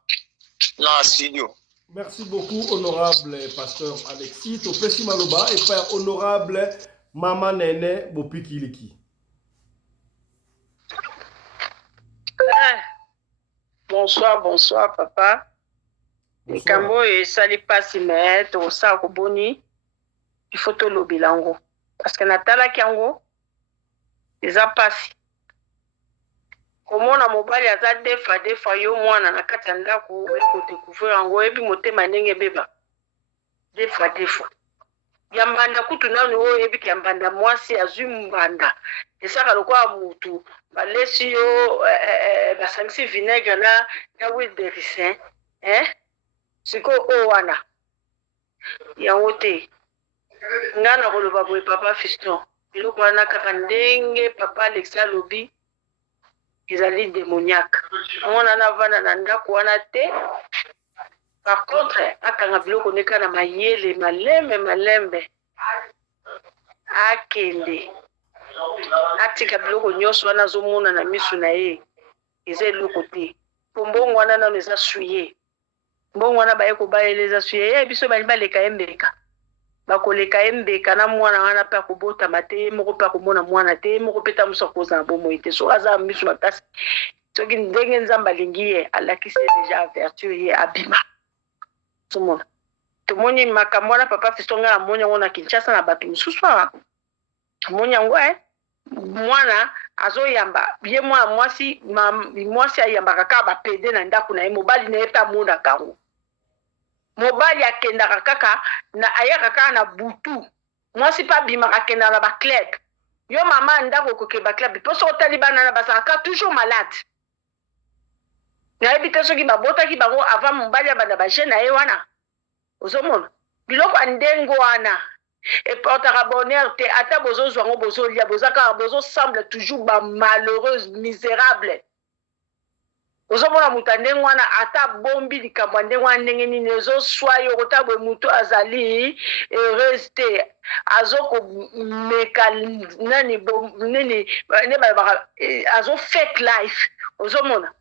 na studio. Merci beaucoup honorable pasteur Alexis Topesi Maloba et père honorable Mama Nene Bopikiliki. Bonsoir papa. Et Kambo et sali pasi met au sako boni. Il faut te lobilango. Parce que Natala Kiango, ils a passé. Comment na mobali aza defa yo mwana na kati ya ndako eko découvrir yango ebi motema ndenge beba. Defa. Yambanda kutu nanu oyo ebi yambanda mwasi azwi mbanda. Esaka lokwa mutu balesi yo basangisi vinaigre na huile de ricin. Siko o wana. Yango te. Ngana koloba boye papa Fiston. Biloko wana kaka ndenge papa Alexis alobi. Ils démoniaques. On en a vana na ndako wana te. Par contre, akanga biloko neka na mayele malembe. Akende. Atika biloko nyonso wana zomona na misu na ye. Eza eloko te. Mbongo wana na eza suye. Mbongo wana ba eko ba eleza suye. Biso bali baleka embeka. Bakoleka embeka na mwana wana pa kubota mate moko pa kumona mwana te moko peta muso koza bomo ite so aza misu makasi soki ndenge nzamba lingiye alakise déjà vertu ye abima tumona tumoni makamwana papa Fistonga na monya ngona Kinshasa na batu mususwa monya ngwa mwana azo yamba ye mwa mwasi ayamba kaka ba pede na ndako na ye mobali na eta munda kango mobali akendaka kaka na ayaka kaka na butu mwasi pa bima akenda na ba club yo mama ndako koke ba club poso otali bana na basaka toujours malade na ebite soki babotaki bango avant mobali abanda ba jeune na ye wana ozomona biloko ndengo wana et portera bonheur te ata bozo zwango bozo lia bozaka bozo semble toujours ba malheureuse misérable. Ozomona mutande ngwana ata bombi likambo ndengwa ndenge nini ezo swayo kotabwe mutu azali heureuse te azoko meka nani nini ne ba azo fake life ozomona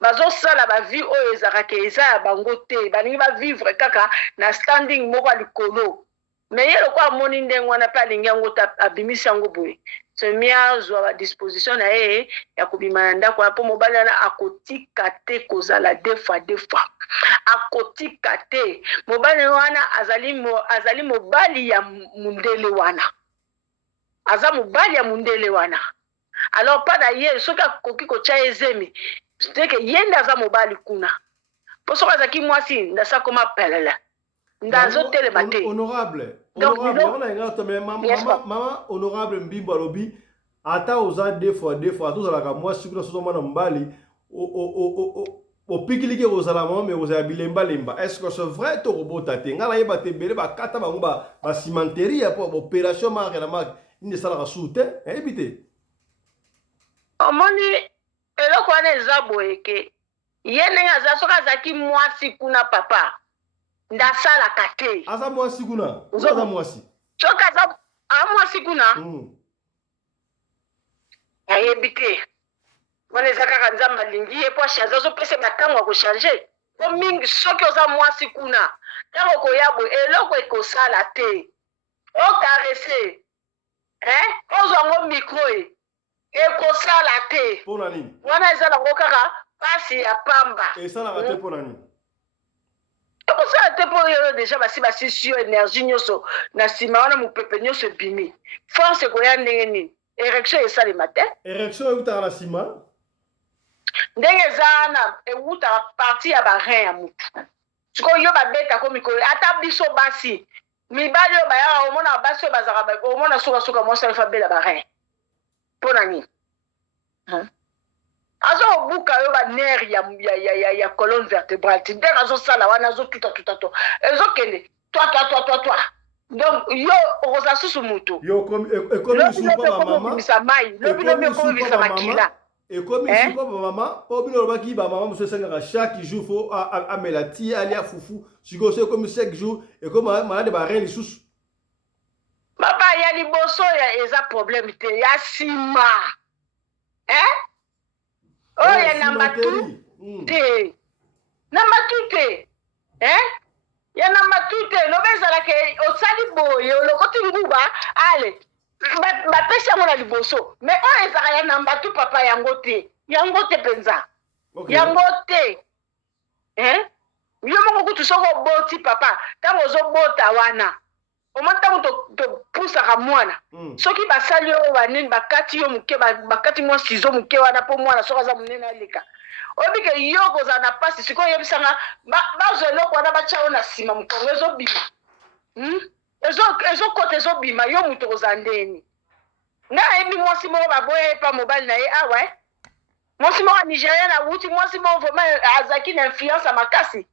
bazo sala ba vie oyo ezaka ke eza ya bango te baningi ba vivre kaka na standing moko likolo mais yelo kwa moni ndengwa na pa lingi yango ta abimisi yango boye semia zwa disposition na ye ya kubima ndako hapo mobali na akotika te kozala defa akotika te mobali wana azali mobali ya mundele wana aza mobali ya mundele wana alors pas d'ailleurs soka koki ko cha ezemi c'est que yenda aza mobali kuna poso kazaki mwasi ndasa koma pelela ndazo tele mate honorable on a ingata mais mama honorable Mbimbo alobi ata oza deux fois atozalaka mwasi kuna sozo mwana mbali o pikilike ozala mama mais ozala bilemba est-ce que c'est vrai to robota te ngala yeba te bele ba kata bango ba cimenterie pour opération marque na marque ni sala ka soute ebité omoni eloko wana eza boyeke yene ngaza soka zaki mwasi kuna papa ndasala kate aza mwasi kuna aza mwasi soka za mwasi kuna ayebite wana zaka nzamba lingi epo shaza zo pese matango ko changer ko mingi soki oza mwasi kuna tango ko yabo eloko ekosala te o caresser ozango micro ekosala te pona nini wana ezala ko kaka pasi ya pamba esala te pona nini tokosala te mpo oyo deja basisi yo énergie nyonso na nsima wana mopepe nyonso ebimi force ekoya ndenge nini érection esalema te érection eutaka na nsima ndenge eza na eutaka parti ya barein ya motu sikoyo yo babetako mikolo ata biso basi mibali oyo bayaka omona basi oyo bazaka omona sukasuka mwasi alifa bela barein mpo na nini azobuka yo banere ya colonne vertébrale ti ndenge azosala wana azotutatuta to ezokende twa donc yo okozala susu motu ekomikomibisa mai lobi lobi okomibisa makila ekomi susu mpo bamama mpo bino olobaki bamama mosu esengaka chaque jour fo amela ti alia fufu sikoyo so ekomi chaque jour ekomi malade barein lisusu papa ya liboso eza problème te ya nsima oyo na matu te na matu te ya na matu te lobi ezalaka osali boye olokoti nguba ale bapesi yango na liboso mais oyo ezalaka ya na mbatu papa yango te mpenza yango te yo moko kutu soko oboti papa ntango ozobota wana omoi ntango topusaka mwana soki basali yo banini bakati yo moke bakati mwa sizo moke wana mpo mwana soki aza monene aleka oyebike yo kozala na mpasi sikoyo oyebisanga bazwa eloko wana batya yo na nsima mokongo ezobima ezokota ezobima yo moto kozala ndeni nga ayebi mwasi moko baboya epa mobali na ye awa mwasi moko nigérien na wuti mwasi moko vraimen azalaki na influence makasi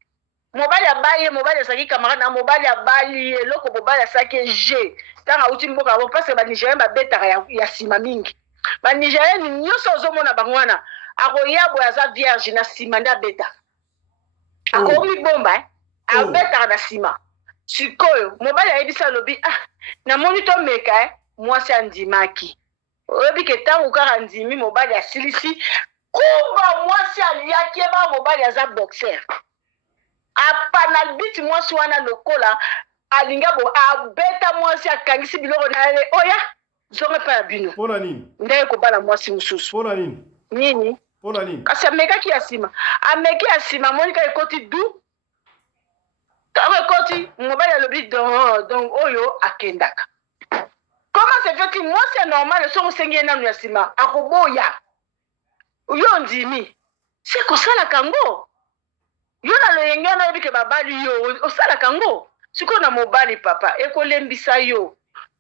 mobali abaye ye mobali azalaki camarade na mobali abali eloko mobali asalaki ege ntango awuti mboka yango parce banigérien babetaka ya nsima mingi banigérien nyonso ozomona bango wana akoya boye aza vierge na nsima nde abetaka akomi bomba abetaka na nsima sikoyo mobali ayebisa alobi namoni tomeka mwasi andimaki oyebi ke ntango kaka ndimi mobali asilisi kumba mwasi aliaki eba mobali aza boxer apana biti mwasi wana lokola alinga bo abeta mwasi akangisi biloko na ye oya zonge mpa ya bino mpona nini ndenge kobala mwasi mosusu mpona nini nini mpona nini kasi amekaki ya nsima ameki ya nsima amonika ekoti du ntango ekoti mobali alobi donc oyo akendaka comment se fait-il mwasi ya normal soki osengi ye nanu ya nsima akoboya yo ndimi se kosalaka ngo yo na loyenge wana oyebi ke babali yo osalaka ngo sikoyo na mobali papa ekolembisa yo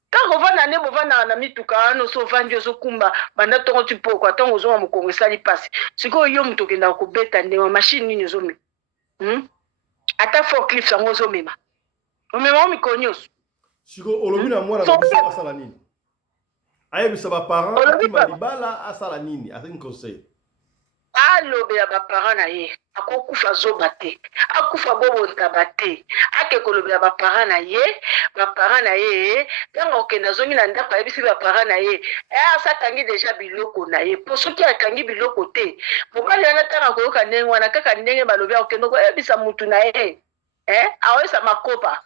ntango ovanda nde bovandaka na mituka wana oso ovandi ozokumba banda ntongo ti pokwa ntango ozonga mokongo esali mpasi sikoyo yo moto okendaka kobeta ndenge mashine nini ozomema ata forclift yango ozomema omema o mikolo nyonso sikoyo olobi na mwana na biso asala nini ayebisa baparent akima libala asala nini asengi conseil alobela baparent na ye akokufa zoba te akufa bobontaba te ake kolobela baparent na ye ntango okende azongi na ndako ayebisi baparent na ye asakangi deja biloko na ye mpo soki akangi biloko te mobali wana ntango akoyoka ndenge wana kaka ndenge balobi akokende koyebisa mutu na ye aoyesa makopa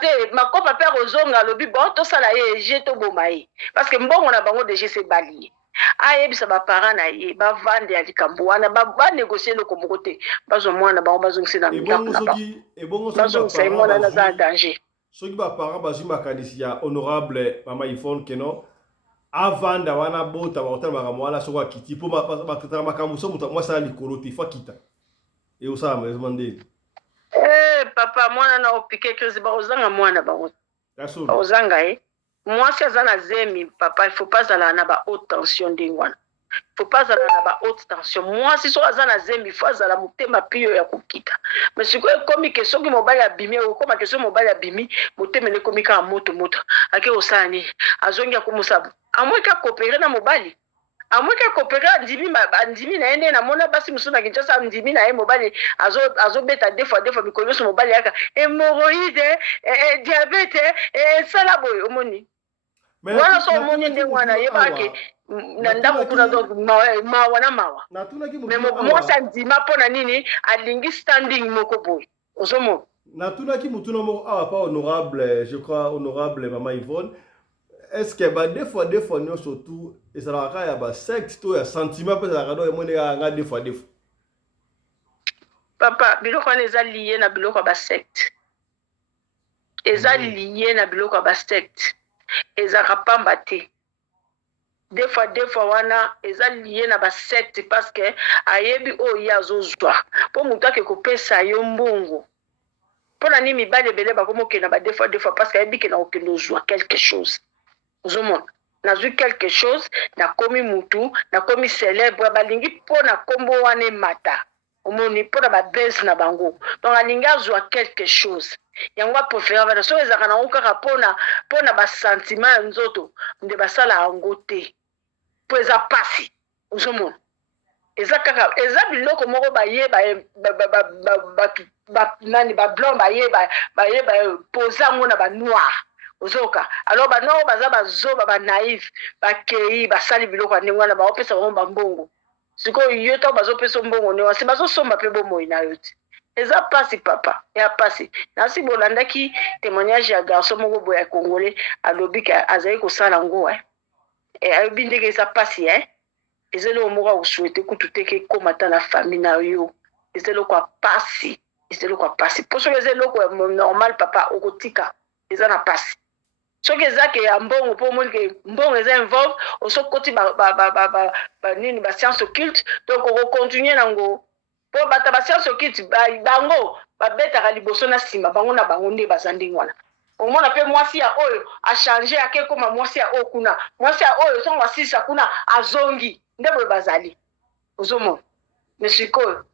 te makopa mpe akozonga alobi bon tosala ye ege toboma ye parce que mbongo na bango deja esebali ye ayebisa baparent na ye bavande ya likambo wana banegosie eloko moko te bazwa mwana bango bazongisa na ndako na bango bazongisa ye mwana naza na danger soki baparent bazwi makanisi ya honorable mama Yvonne keno avanda wana bota bakotala makambo wana soko akiti mpo bakataka makambo so moto mwasi ala likolo te ifo akita eosala ezoma ndeni papa mwana na opike crise bakozanga mwana bango bakozanga ye mwasi aza na zemi papa il faut pas azala na ba haute tension ndenge wana il faut pas azala na ba haute tension mwasi soki aza na zemi il faut azala motema piyo ya kokita mais sikoyo ekomi ke soki mobali abimi okoma ke soki mobali abimi motema ekomi kaka moto ake kosala nini azongi akomosaba amweki akopere na mobali amweki akopere andimi na ye nde namona basi mosusu na Kinshasa andimi na ye mobali azobeta deux fois mikolo nyonso mobali yaka hémorroïde diabete esala boye omoni wana so omoni ndenge wana yebake na ndako kuna donc mawa na mawa mais mwasi andima mpo na nini alingi standing moko boye ozomona natunaki mutuna moko awa pa honorable je crois honorable mama Yvonne est-ce que deux fois nyonso tu ezalaka kaka ya basexe to ya sentiment mpe ezalaka do emoni nga deux fois papa biloko wana eza lié na biloko ya basecte eza lié na biloko ya basecte ezalaka pamba te des fois wana eza lié na basecte parce que ayebi oyo ye azozwa mpo moto ake kopesa yo mbongo mpo na nini mibali ebele bakomokenda ba des fois parce que ayebi ke na kokende ozwa quelque chose ozomona nazwi quelque chose nakomi mutu nakomi célèbre balingi mpo na kombo wana emata omoni mpo na babese na bango donc alingi azwa quelque chose yango apréféra bana soki ezalaka nango kaka mpo na basentiment ya nzoto nde basala yango te mpo eza pasi ozomona eza kaka eza biloko moko bayeba nani bablond bayeba poza yango na banoir ozoka alors banoir baza bazoba banaïve bakei basali biloko ya ndenge wana baopesa bango bambongo sikoyo yo ntango bazopesa mbongo nde wasi bazosomba mpe bomoi na yo te eza pasi papa ya pasi nasi bolandaki témoignage ya garçon moko boye ya congolais alobi ke azali kosala ngo ayebi ndenge eza pasi eza eloko moko akosuete kutu te kekóma ata na famille na yo eza eloko ya pasi mpo soki eza eloko ya normal papa okotika eza na pasi soki ezake ya mbongo mpo omoni ke mbongo eza involve osoki koti nini bascience occulte donc okocontinue nango mpo bato bascience occulte bango babetaka liboso na nsima bango na bango nde baza ndenge wana omona mpe mwasi ya oyo achange ake koma mwasi ya oyo kuna mwasi ya oyo ntongo asilisa kuna azongi nde boye bazali ozomona me sikoyo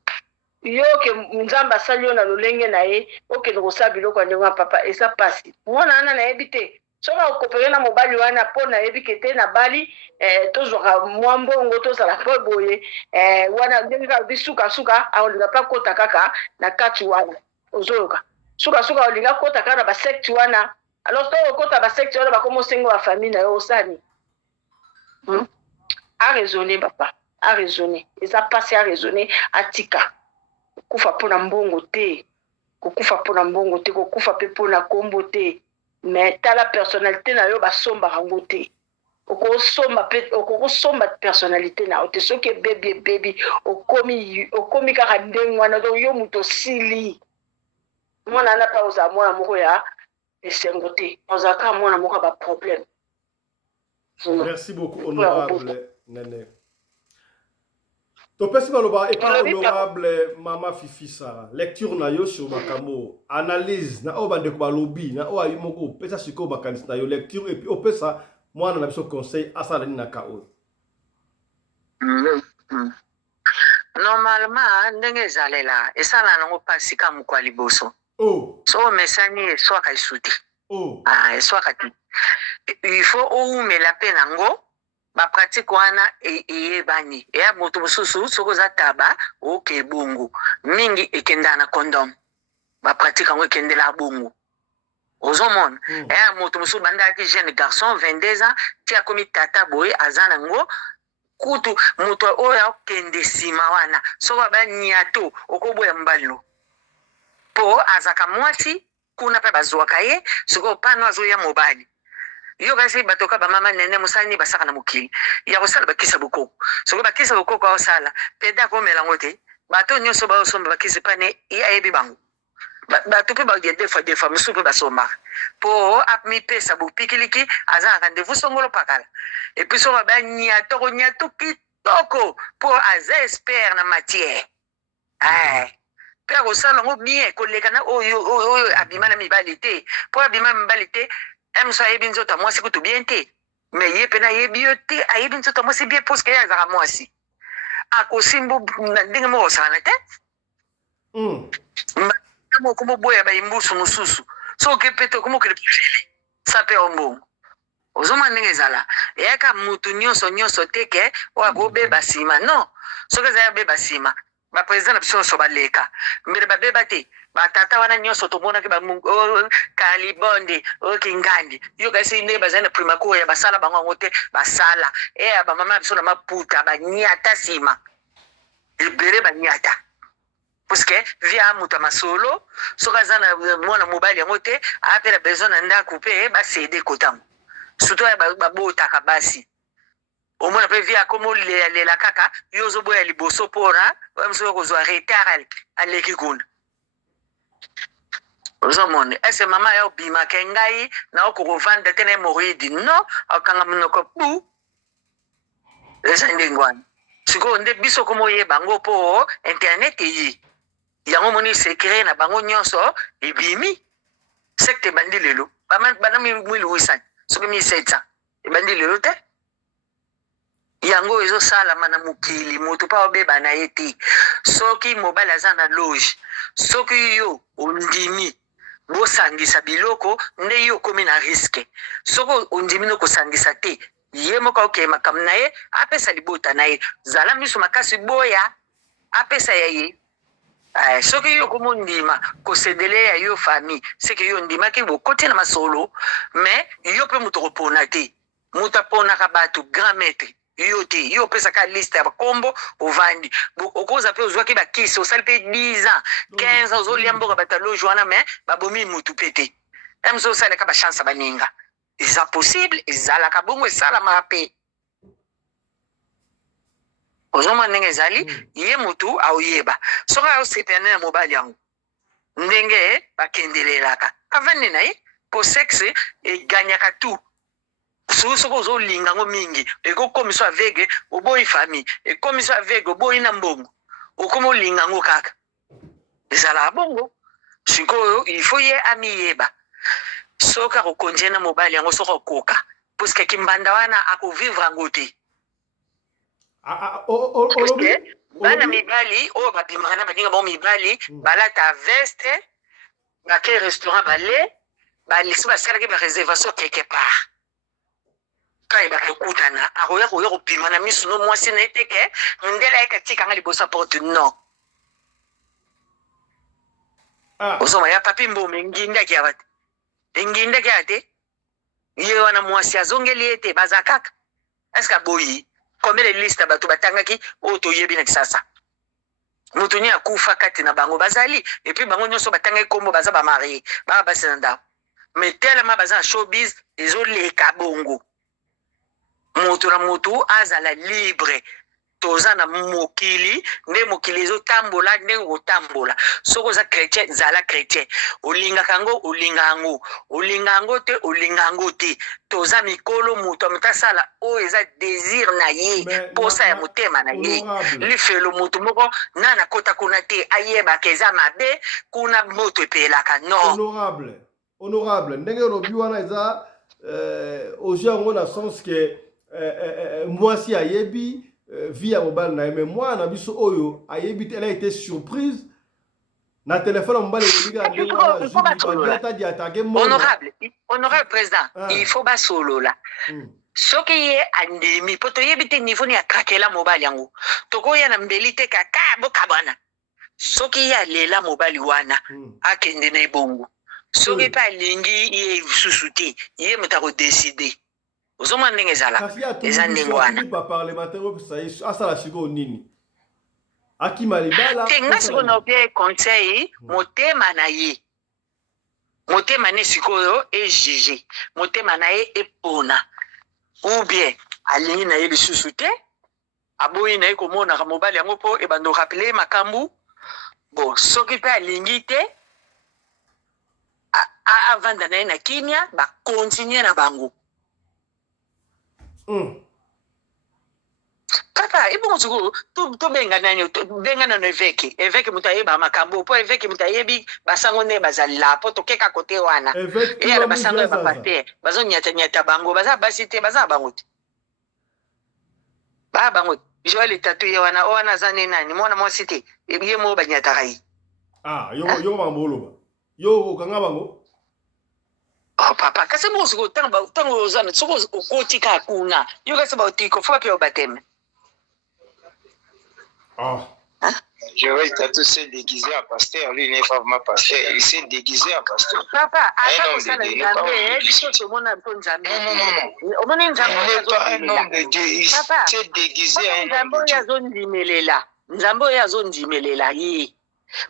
yoke nzambe asali yo na lolenge na ye okende kosala biloko ya ndenge wana papa eza pasi mwana wana nayebi te soki akopere na mobali wana mpo nayebi ke te na bali tozwaka mwa mbongo tozala mpo boye wana ndenge kaka bisukasuka aolinga mpe akota kaka na kati wana ozoyoka sukasuka olinga kota kaka na basecte wana alors to okota basecte wana bakoma osengo ya famille na yo osani araisonne papa araisonne eza pasi araisonne atika kokufa mpona mbongo te kokufa mpe mpona kombo te mais tala personnalité na yo basombaka yango te okosomba personnalité na yo te soki ebebi okomi kaka ndenge wana donc yo moto osili mwana wana mpe ozala mwana moko ya esengo te ozala kaka mwana moko ya baproblème. Merci beaucoup honorable Nene. Topesi baloba et pas honorable Mama Fifi Sara. Lecture na yo sur makambo, analyse na o bande ko balobi na o ayi moko pesa siko makanisi na yo lecture et puis o pesa mwana na biso conseil asala ni na kao. Normalement ndenge ezalela esala nango pasi ka mukwa liboso. So mesani eswaka isuti. Eswaka ti. Il faut oumela pe nango ba pratique wana eyebani ya moto mosusu soko za taba oke bongo mingi ekenda na condom ba pratique ngo ekendela bongo ozomona ya moto mosusu banda ki jeune garçon 22 ans ti akomi tata boy azana ngo kutu moto oyo kende sima wana soko ba nyato okoboya mbalo po azaka mwasi kuna pe bazwaka ye soko pano azoya mobali yo kasi batoka ba mama nene musani basaka na mukili ya kosala bakisa bukoko soko bakisa bukoko osala peda ko melango te bato nyoso ba osomba bakisa pane ya ebi bango bato pe ba des fois musupe basomba po apmi pesa bupikiliki azana rendez-vous songolo pakala et puis so ba nyato kitoko po aza expert na matière pe akosala ngo bien kolekana oyo abima na mibali te po abima mibali te emso ayebi nzoto mwasi kutu bien te mais ye pena yebi yo te ayebi nzoto mwasi bien parce que ya azaka mwasi akosimbu na ndenge moko osala te moko moboya bayimbusu mosusu soki pete okomokele pefele sa pe ombongo ozoma ndenge ezala eyaka mutu nyonso te ke oyo akobeba nsima non soki ezala beba nsima bapresident na biso nyonso baleka mbele babeba te batata wana nyonso tomonaki kalibonde okingandi yo kasi nde bazali na primacour ya basala bango yango te basala eya bamama na biso na maputa banyata nsima ebele banyata puisque via moto ya masolo soki aza na mwana mobali yango te apela besoin na ndako mpe basede kotango surtout ya babotaka basi Au moins, on via comme les la caca, yozo boya liboso pora, ou mso kozo retard à l'équigoun. Ozomone, est-ce maman ya bima kengai, na oko vanda tene moridi, non, akanga mnoko pu. Esa ndingwan. Siko nde biso komo ye bango po internet yi. Yango moni secret na bango nyonso ebimi. Sekte bandi lelo. Bana mi wisan. Soko mi setsa. E bandi lelo te. Yango ezo sala mana mukili mutu pa obeba na yeti. Soki mobile azana loge. Soki yo ondimi bo sangisa biloko nde yo komi na risque. Soko ondimi no ko sangisa te. Ye moko ke makam na ye apesa libota na ye. Zala miso makasi boya apesa ya ye. Soki yo komo ndima ko sedele ya yo famille, c'est que yo ndima ki bo côté na masolo, mais yo pe muto repona te. Muta pona ka batu grand maître. Yo te, yo pesa ka liste ya kombo ovandi. Okoza pe ozwa ki ba kisi, osali pe 10 ans, 15 ans ozo liambo ka batalo joana mais babomi mutu pete. Emso sala ka ba chance baninga. C'est possible, ezala ka bongo esala mape. Ozoma ndenge ezali, ye mutu auyeba. Soka yo sepene na mobali yango. Ndenge bakendelelaka. Avani na ye, po sexe e ganyaka tout. Soko zo linga ngo mingi, eko komiso avege, oboyi famille, e komiso avege, oboyi na mbongo. Okomo linga ngo kaka. Ezala bongo. Sikoyo, il faut ye amiyeba. Soka kokonje na mobali yango soko koka. Puisque kimbanda wana ako vivre ngote. Puisque bana mibali, babimana baninga bo mibali, balata veste, bake restaurant balé, balisi basalaki ba réservation quelque part. Kai bakutana, akoya koya kopimana misu no mwasi na eteke, ndela ekatika ngali bosa porte non. Osoma ya papi mbome nginda kiabate. Nginda kiate. Ye wana mwasi azongeli ete bazakaka. Eska boyi. Combien de listes bato batangaki oto yebi na kisasa. Mutu ni akufa kati na bango bazali et puis bango nyonso batangaki kombo baza ba marié. Ba basenanda. Mais tellement baza showbiz ezo leka bongo. Mutu na mutu azala libre. Toza na mokili, ne mokili zo tambola, ne o tambola. Soko za chrétien, zala chrétien. Olinga kango, olinga ango te. Toza mikolo muto mutasala o eza désir na ye, posa ya mutema na ye. Li felo mutu moko nana kota kuna te ayeba keza mabe kuna moto epelaka non. Honorable. Ndenge lobi wana eza ojango na sens que mwasi ayebi via mobile na mais moi na biso oyo ayebi elle a été surprise na téléphone mobile honorable président il faut ba solo là soki ye andimi poto yebite niveau ni akrakela mobile yango toko ya na mbelite kaka bokabana soki ya lela mobile wana akende na bongo soki pa lingi ye susuti ye mutako décider. Ozoma ndenge ezala eza ndenge wana pa parlementaire asala siko nini akima libala tenga siko na obie conseil motema na ye motema ne sikoyo e juger motema na ye epona ou bien alingi na ye lisusu te aboyi na ye komona ka mobali yango po e bando rappeler makambu bon soki pe alingi te avanda na ye na kimia ba continuer na bango. Papa, ibo msuku to benga nanyo benga na eveke mutayeba makambo po eveke mutayebi basango ne bazala po to keka kote wana ya basango ya papater bazo nyata bango baza basite baza bangote ba bangote joali tatu ya wana zane nani mwana mwasite ye mo banyata rai yo mambolo yo kanga bango. Oh papa, kasi mo suko tango zana suko okotika kuna. Yo kasi ba otiko fa pe obateme. Je vais tout se déguiser en pasteur, lui n'est pas vraiment pasteur, il s'est déguisé en pasteur. Papa, attends ça la nzambe, biso to mona to nzambe. Non. Omoni nzambe il n'est pas un homme de Dieu, il s'est déguisé en nzambe ya zondimelela. Nzambe ya zondimelela yi.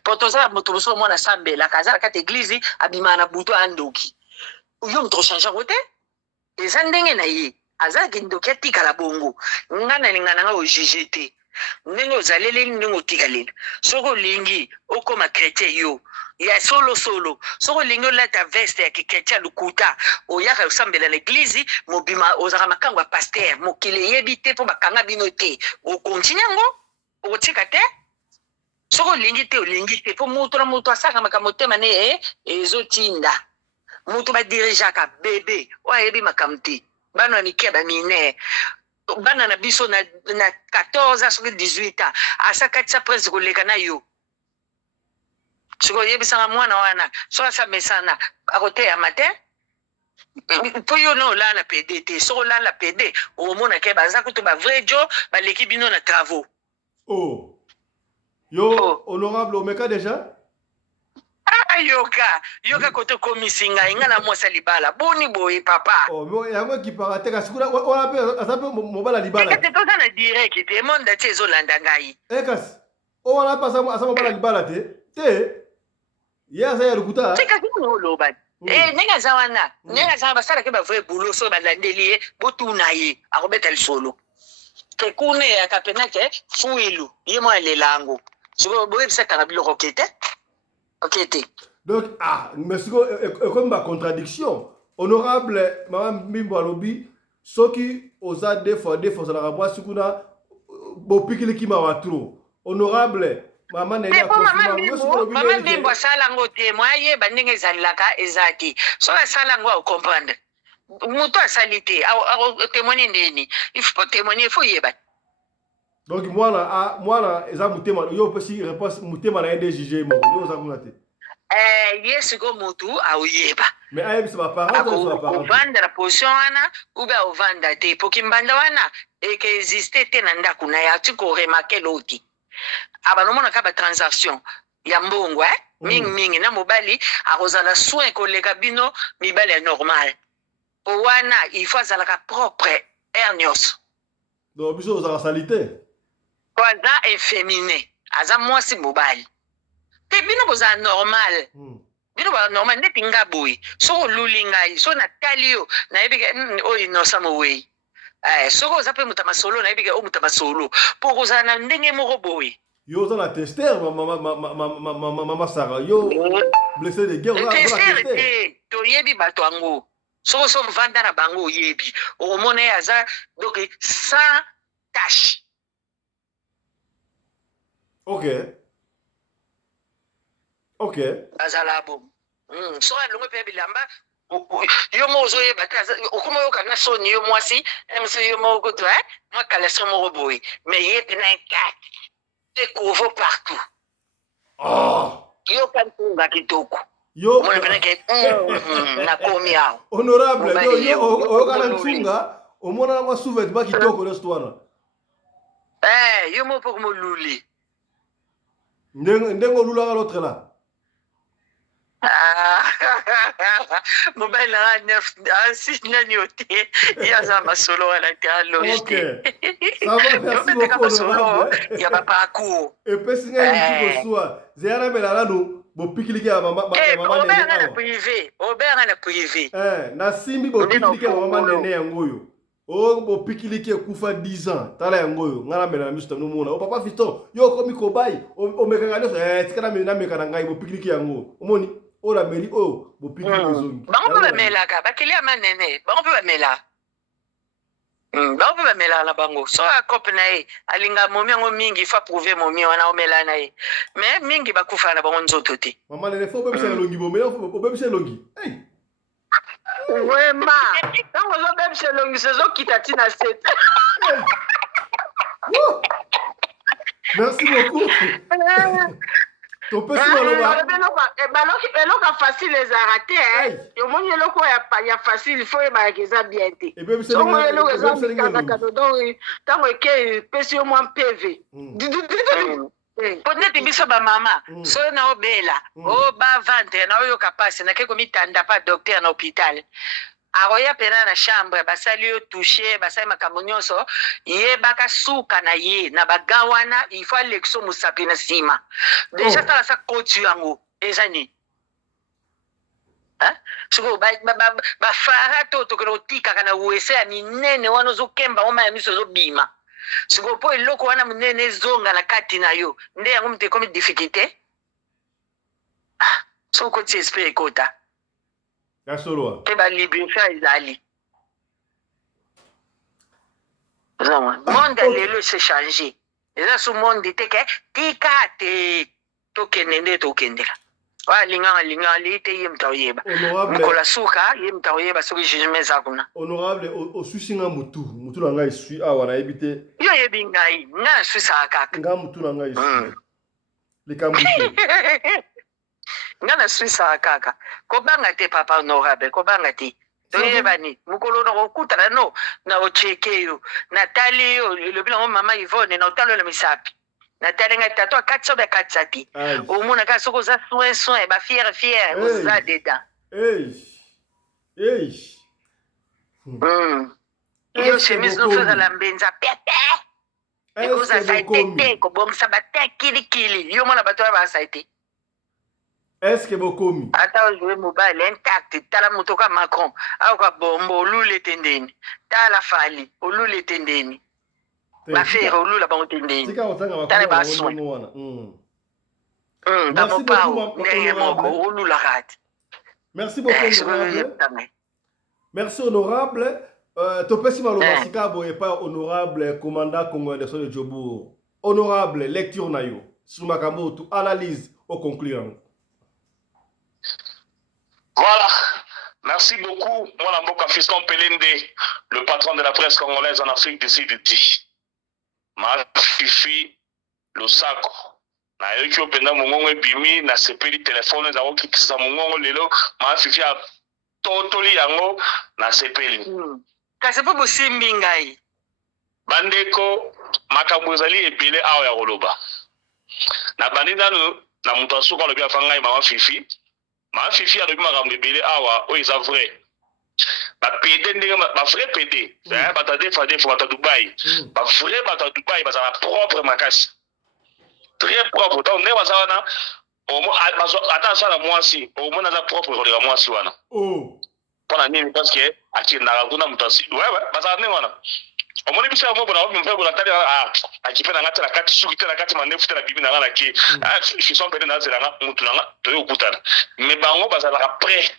Potoza moto so mona sambela kaza ka église abimana buto andoki. Yo mto chanja wote eza ndenge na ye azaki ndoki atikala bongo nga nalinga nanga ojuge te ndenge ozaleli ndenge otikaleli soki olingi okoma chrétien yo ya solo soki olingi olata veste ya kikretien lukuta oyaka osambela na eglize mobima ozaka makango ya paster mokili eyebi te mpo bakanga bino te okontinue yango okotika te soki olingi te olingi te mpo moto na moto asangamaka motema ne ezotinda moto badirijaka bebe oyo ayebi makambo te bana ya mike bamine bana na biso na 14 soki 18 asakatisa prince koleka na yo soki oyebisanga mwana wana soki asamesana akoteya matin mpo yo na olala pede te soki olala pede omona ke baza kutu bavrai jo baleki bino na travaux. Yo honorable omeka déjà yoka kote komisi ngai nga na mwasi libala boni boye papa yango ekipaka te kasi kuna wana mpe aza mpe mobala libala te toza na direct te emonda ti ezolanda ngai kasi o wana mpe aza mobala libala te ye aza ya lokuta kasi oloba ndenge aza wana ndenge aza wana basalaki bavrai bulo so balandeli ye botuna ye akobeta lisolo ke kuna eyaka penake fuilu ye mo alelango siko boyebisakanga biloko ke te ok te donc mais siko ekomi bacontradiction honorable mama mbimbo alobi soki oza deux fois ozalaka mwasi kuna bopikiliki mawa tro honorable mama nene mama mbimbo asala yango te mo ayeba ndenge ezalelaka eza te soki asala yango akomprendre moto asali te akotémoigne ndeni ifo témoigne ifo yeba. Donc mwana eza mutema yo pesi réponse mutema na ende juger moko yo za kuna te yesu ko mutu auyeba mais ayebisa ba parents ovanda la position wana ou bien ovanda te po kimbanda wana eke existe te na ndako na ya tiko remarquer loti abanomona ka ba transaction ya mbongo mingi na mobali akozala soin koleka bino mibali ya normal po wana il faut azalaka propre hernios donc biso ozala salite aza efféminé aza mwasi mobali te bino boza normal bino ba normal ndeti nga boye soko oluli ngai so natali yo nayebi ke oyo inosa mowei soko oza mpe moto masolo nayebi ke o moto masolo mpo kozala na ndenge moko boye yo oza na tester mama sara yo blessé de guerre tester te toyebi bato yango soko so vanda na bango oyebi okomona ye aza donc sans tâche. Ok. Azala bo. So alongo pe bilamba yo mo ozoyeba te okoma yoka na soni yo mwasi mso yo moko to moi kala so mo boy mais yete na quatre te couvre partout. Yo kan tunga kitoko. Yo mo na ke na komi ao. Honorable yo kana ntunga omona na souvet ba kitoko le stwana. Yo mo poko mo luli. Ndengo lula ka l'autre là. Mobile na neuf si nani ote ya za masolo wala talo ok ça va merci beaucoup honorable ya papa ko et puis singa ni ko zera melala no bo pikilike ya mama nene na privé na simbi bo pikilike ya mama nene yango yo bo pikilike kufa 10 ans tala yango yo ngala mela misto no mona o papa Fiston yo komi kobai o mekanga nyo tikana na mekana ngai bo pikilike yango omoni o la mairie o bo pikilike zongi bango ba melaka bakili ya manene bango ba mela bango ba mela na bango so akope na ye alinga momi yango mingi fa prouver momi wana omela na ye mais mingi bakufa na bango nzoto te mama nene fo bebisa longi bo mela fo bebisa longi vraiment tango zo bebisa longi sezo kita tina sete merci beaucoup eloko facile ezalaka te omoni eloko ya facile il faut yebaka eza bien te omoni eloko eza mikakakano donc ntango eke epesi yo mwa mpeve po neti biso bamama soyo na obela o bavante na oyoka pasi nake komitanda pa docteur na hôpital akoya pena na chambre basali yo touche basali makambo nyonso yebaka suka na ye na baga wana il faut alekso mosapi na nsima deja tala sa kotu yango eza nini siko bafara to tokende kotikaka na wese ya minene wana ozokemba oma ya miso ozobima siko mpo eloko wana monene ezonga na kati na yo nde yango moto ekomi difficulté so okoti esprit ekota mpe balibrefa ezali monde ya lelo ese change eza so monde te ke tika te tokende nde tokendela alinganga li te ye mutu aoyeba mokola suka ye mutu aoyeba soki jugement eza kuna honorable oswisi nga mutu na ngai eswi awa nayebi te yo oyebi ngai nga naswisaka kaka nga mutu na ngai eswi likambo te nga naswisaka kaka kobanga te papa honorable kobanga te toyebani mokolo na kokutana no na ocheke yo natali yo elobi nango mama Yvonne na otalola misapi natali ngai tato akatisa obe akatisa te omona kaka soki oza soin bafiere oza dedan yo chemise noso ezala mbenza pete ekoza saite te kobongisa bate kilikili yo mona bato oyo basaite eske bokomi ata ozwe mobile intact tala moto ka Macron aoka bombo olule tendeni tala fali olule tendeni bafere olula bango tendeni tala basoin bamopao ndenge moko olula kati merci beaucoup honorable merci honorable topesi maloba sika boye pa honorable commandant congolais de Sole Djobour honorable lecture na yo sur makambo tu analyse au concluant. Voilà, merci beaucoup. Moi, Mboka Fiston Pelende, le patron de la presse congolaise en Afrique du Sud, dit ma fifi, le sacre. Na yoki openda mongongo ebimi na sepeli téléphone za okikisa mongongo lelo ma fifi a totoli yango na sepeli. Kasi po bosimbi ngai. Bandeko makambo ezali ebele awa ya koloba. Na bandina na mutu asuka lobi afanga mama fifi. Ma fifi a makambo ebele awa o eza vrai. Ba PD ndenge ba vrai PD. Ba ta defa ba ta Dubai. Ba vrai ba ta Dubai ba za propre makasi. Très propre. Donc ne ba za wana attention na mwasi. Au moins na propre ko de mwasi wana. Pona nini parce que akinda kuna mutasi. Ouais ba za ne wana. Omoni bisa mo bona obi mfebo latali akipena ngati na kati suki tena kati manefu tena bibi na ngala ki Fiston Pelende na zela mutu na toyo kutana mais bango bazala après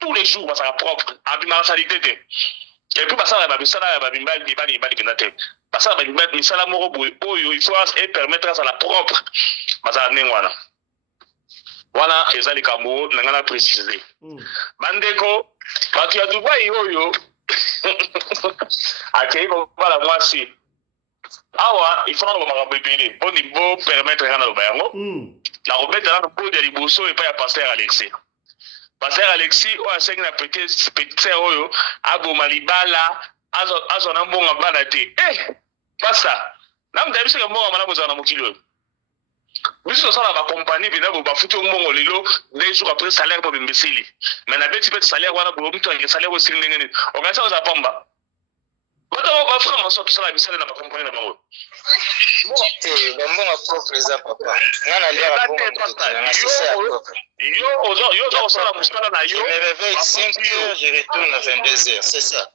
tous les jours bazala propre abima salité te et puis basala ba bisala ya babimbali bali binate basala ba bimbali misala moko boy oyo il faut et permettre à la propre bazala nengwana wana ezali kambo na ngana préciser bandeko batu ya Dubai oyo akei bala mwasi awa il faut na makambo ebele poni bo permettre kana loba yango na robeta na bodi ya liboso epa ya pasteur Alexis o asengi na petit oyo aboma libala azo na mbonga bana te basta na mdabi se mbonga malamu za na mokili oyo biso sala ba compagnie bina bo bafuti mbongo lelo 2 jours après salaire bo bimbesili mais na beti petit salaire wana bo mtu ngi salaire aussi ndenge organisa za pamba bata ba frère maso to sala bisala na ba compagnie na bango mbongo propre za papa ngana lia mbongo yo sala musala na yo je me réveille 5 heures je retourne à 22 heures c'est ça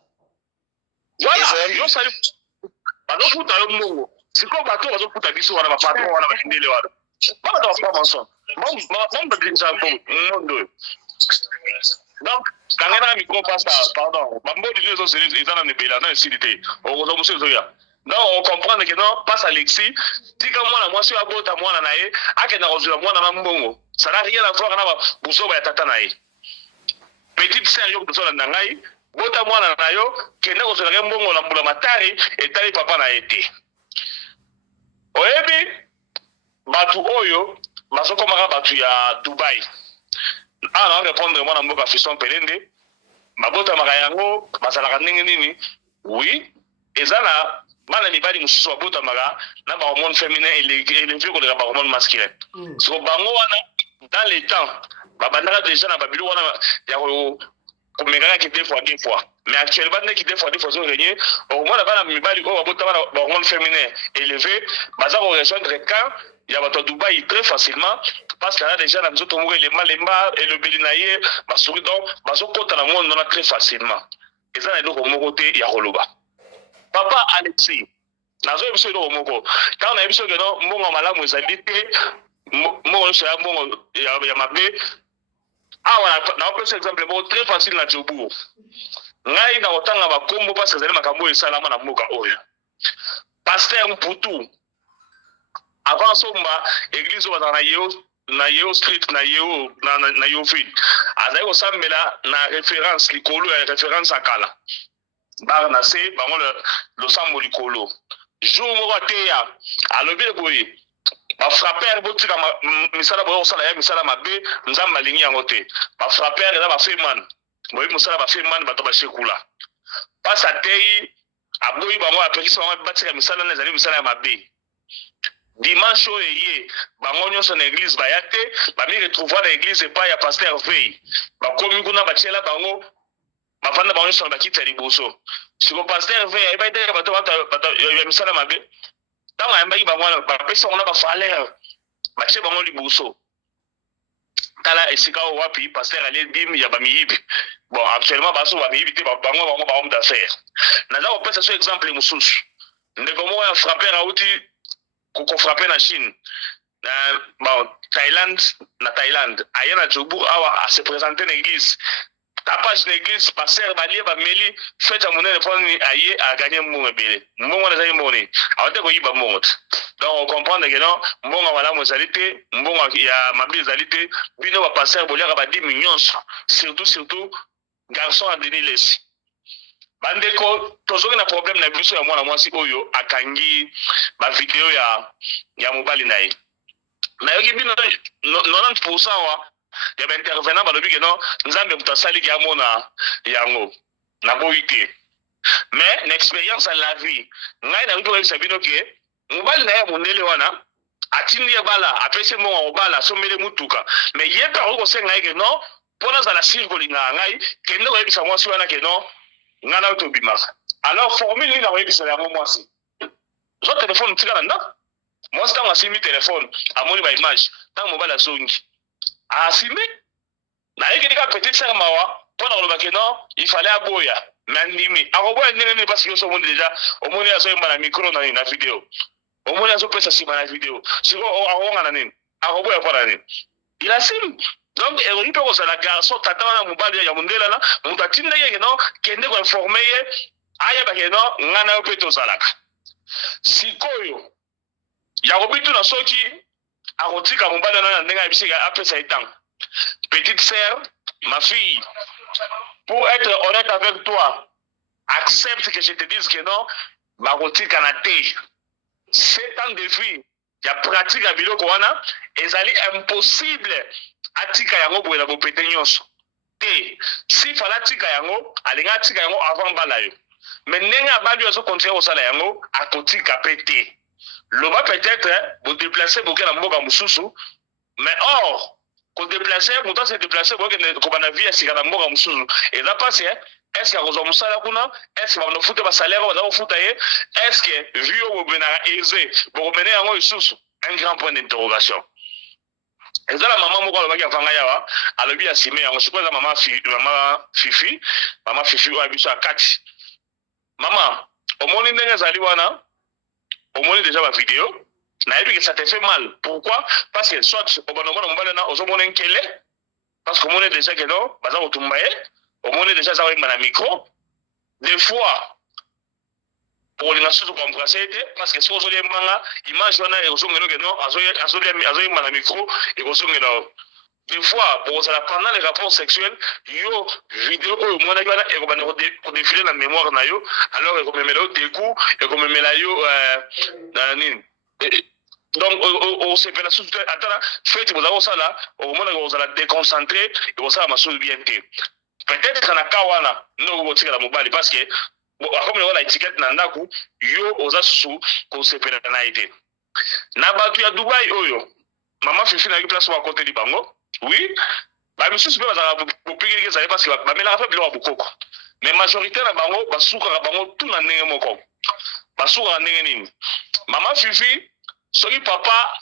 voilà yo sala bazo futa yo mbongo siko bato bazo futa biso wana ba patron wana ba kindele wana baba ta ba maso mon ba dinja mondo donc quand on a micro pasta pardon mambo de deux autres ils en ont bela dans cité on va monsieur zoya donc on comprend que non passe Alexis tika mwana mwasi wa bota mwana naye akenda kozula mwana na mbongo ça n'a rien à voir na buso ba tata naye petite sœur yo buso na ngai bota mwana nayo kenda kozula mbongo na mbula matari etali papa na ete oyebi batu oyo bazoko maka batu ya Dubai na répondre moi na Mboka Fiston Pelende mabota maka yango bazalaka ndenge nini oui ezala bana mibali mususu babota maka na ba hormone féminin élevé ko ba hormone masculin so bango wana dans les temps babandaka déjà na babilo wana ya ko komeka ki 2 fois mais actuellement ndeki 2 fois zo régner au moins bana mibali ko babota bana ba hormone féminin élevé baza ko rejoindre camp ya bato Dubai très facilement parce que là déjà na nzoto moko lemba elobeli na ye basuri donc bazokota na monde na très facilement eza na eloko moko te ya koloba papa Alexis nazo biso eloko moko quand na biso que non mbongo malamu ezali te mbongo nyonso ya mbongo ya mabe awa na opesa exemple moko très facile na Jobour ngai na otanga bakombo parce que ezali makambo esalama na mboka oyo pasteur Mputu avant somba église bazala na yeo street na yeo ville azali kosambela na référence likolo ya référence akala bar na se bango le sambo likolo jour moko ateya alobi boye bafrapere botika misala boyo kosala ya misala mabe nzambe alingi yango te bafrapere eza bafeman boyebi mosala bafeman bato bashekula mpasi ateyi aboyi bango apekisi bango batika misala na ezali misala ya mabe dimanche oyo eye bango nyonso na église baya te bami retrouva na église epai ya pasteur Veil bakomi kuna batiela bango bavanda bango nyonso na bakiti ya liboso siko pasteur Veil ayebaki te bato ya misala mabe ntango ayambaki bango wana bapesi bango na bavaleur batie bango liboso tala esika oyo wapi pasteur alie bim ya bamiyibi bon actuellement baso bamiyibi te bango bahomme d'affaires naza kopesa so exemple mosusu ndeko moko ya frapper auti kofrape na Chine bon Thaïlande aye na Jobour awa a se présenter na église tapage na église pasteur balie bameli fête ya monene poni aye a gagner mbongo ebele mbongo ezali mboni awate koyiba mbongo donc on comprendre que non mbongo malamu ezali te mbongo ya mabe ezali te bino ba pasteur boliaka badimi nyonso surtout garçon a Denis Lesi bandeko tozoki na problème na biso ya mwana mwasi oyo akangi ba video ya mobali na ye nayoki bino 90% wa ya baintervenant balobi ke non nzambe moto asaliki amona yango naboyi te mais na expérience ya la vie ngai nayoki koyebisa bino ke mobali na ye mondele wana atindi ye bala apesi mbongo kobala asombele mutuka mais ye mpe akoki kosenga ye ke non mpo nazala siri kolingaka ngai kende koyebisa mwasi wana ke non ngai nayo tobimaka alors formule nini nakoyebisela yango mwasi zo telefone tika na ndako mwasi ntango asimbi telefone amoni baimage ntango mobali azongi asimi nayekeli kaka petite sere mawa mpo na koloba ke non ifale aboya me andimi akoboya ndenge nini parce que yoso omoni deja omoni azoyemba na micro na nini na video omoni azopesa nsima na video siko akonga na nini akoboya mpo na nini il asimi donc ekoki mpe kozala garçon tata wana mobali ya mondele na moto atindaki yeke non kende koinforme ye ayebake non ngai na yo mpe tozalaka sikoyo yakobi tuna soki akotika mobali wana na ndenge ayebisi apesa ye ntango petite sœur ma fille pour être honnête avec toi accepte que je te dise que non bakotika na te 7 ans de vie ya pratique ya biloko wana ezali impossible atika yango boye na bopete nyonso te si fala atika yango alinga atika yango avant mbala yo mais ndenge abali oyo azokontinue kosala yango akotika mpe te loba peut-être bodéplace boke na mboka mosusu mais or kodéplace moto ase déplace boke kobana vie ya sika na mboka mosusu eza mpasi est-ce que akozwa mosala kuna est-ce que bakofute basalaire oyo baza kofuta ye est-ce que vie oyo bobenaka aisé bokomene yango lisusu un grand point d'interrogation ezala mama moko alobaki avanga yawa alobi asime yango sikoyo eza mama fifi oyo abiso akati mama omoni ndenge ezali wana omoni déjà bavideo nayebi que ça te fait mal pourquoi parce que soit obana omona mobali wana ozomona nkele parce que omoni déjà que non baza kotumba ye omoni déjà aza koyemba na micro des fois olinga susu koembrase te parce que soki ozoliembanga image wana ekozongela ke non azoyemba na micro ekozongela des fois bokozala pendant les rapports sexuels yo video oyo omonaki wana ekobanda kodefile na mémoire na yo alors ekomemela yo deku ekomemela yo na nini donc osepela susu te atala feti bozala kosala okomonaki kozala déconcentré ekosala masusu bien te peut-être na ka wana nde okotikala mobali parce que akomi lokola étiquette na ndako yo oza susu kosepela na ye te na bato ya Dubai oyo mama fifi nayaki place bakoteli bango oui bamisusu mpe bazalaka bopikiliki ezali parce que bamelaka mpe biloko ya bokoko mais majorité na bango basukaka bango tu na ndenge moko basukaka ndenge nini mama fifi soki papa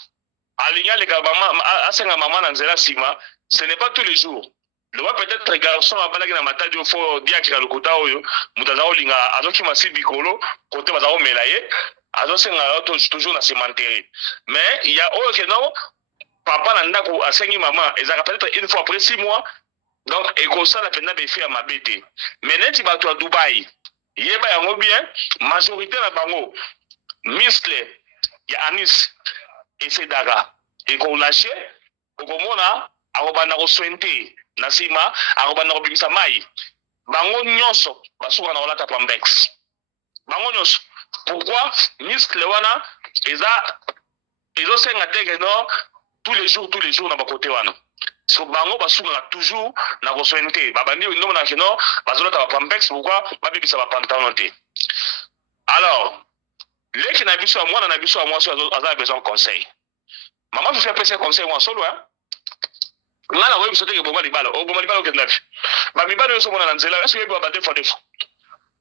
alinga leka maman asenga maman na nzela sima, ce n'est pas tous les jours. Le roi peut-être garçon a balaki na matadi au fo diakira lokota oyo mutaza olinga azoki masi bikolo côté bazao melaye azosenga toujours na cimenterie. Mais il y a oyo que non papa na ndako asengi maman ezaka peut-être une fois après 6 mois. Donc ekosala penda befi ya mabete. Mais neti bato à Dubaï yeba yango bien majorité na bango muscle ya anis esedaka ekolâché okomona akobanda koswente na sima akobanda kobimisa mai bango nyonso basuka na kolata pambex bango nyonso. Pourquoi muscle wana ezosenga teke no tous les jours na bakote wana so bango basuka toujours na koswente babandi ndomo na keno bazolata pambex. Pourquoi babibisa ba pantalon te. Alors leki na biso mwana na biso mwasi aza besoin conseil. Maman vous fait passer conseil moi solo hein. Ngala wewe biso teke bomba libala o bomba libala okenda fi. Ba mibala yo so mona na nzela est-ce que ba defo defo.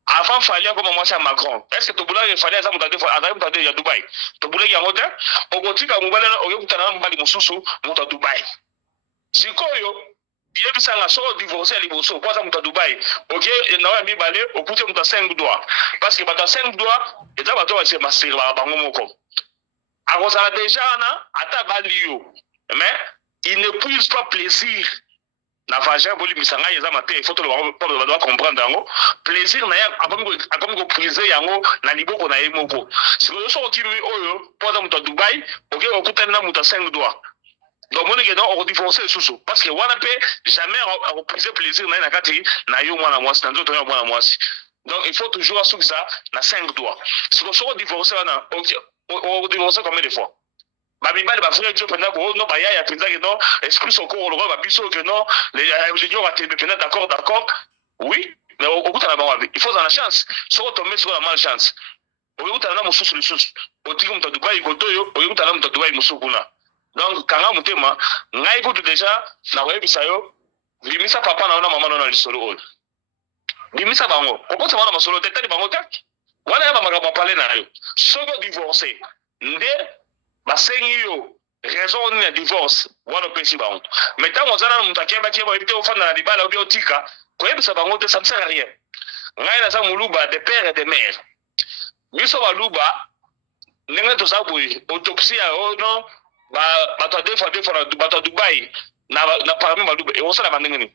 Avant fallait comme mwasi Macron. Est-ce que to bula il fallait ça muta defo azali muta ya Dubai. To bula ya ngote okotika mubala na okutana mbali mususu muta Dubai. Sikoyo yebisanga so divorcer liboso kwa muta Dubai. OK na wa mibale okute muta 5 doigts parce que bata 5 doigts eza bato ba se masir ba bango moko. Akosala déjà na ata balio mais il ne puise pas plaisir na vagin boli misanga yeza maté il faut le doit comprendre yango plaisir na ya akomi ko priser yango na liboko na yemoko siko so okimi oyo poza muta Dubai OK okutana na muta 5 doigts. Donc mon que non on divorcer sous parce que wana pe jamais on priser plaisir na kati na yo mwana mwasi na nzoto ya mwana mwasi. Donc il faut toujours assurer ça na 5 doigts. Siko so divorcer wana OK on divorce combien de fois? Babibali ba frère Dieu pendant que non ba ya penza que non esprit soko le ba biso que non les gens va te pendant d'accord oui mais au bout na ba il faut dans la chance so tomber sur la malchance au bout na mususu lisusu otiki muta Dubai gotoyo au bout na muta Dubai musukuna. Donc kanga mutema ngai kutu déjà na webisa yo limisa papa na ona mama na lisolo oyo limisa bango okota wana masolo tetali bango kaki wana ya makambo pale na yo soko divorcer nde basengi yo raison ni ya divorce wana pesi bango mais tant ozana mutakia bakia ba ebite ofanda na libala obi otika koyebisa bango te ça ne sert à rien. Ngai na za muluba de père et de mère biso baluba ndenge to saboyi autopsie ya ono bato defo na bato Dubai na parmi baluba e osala bandengeni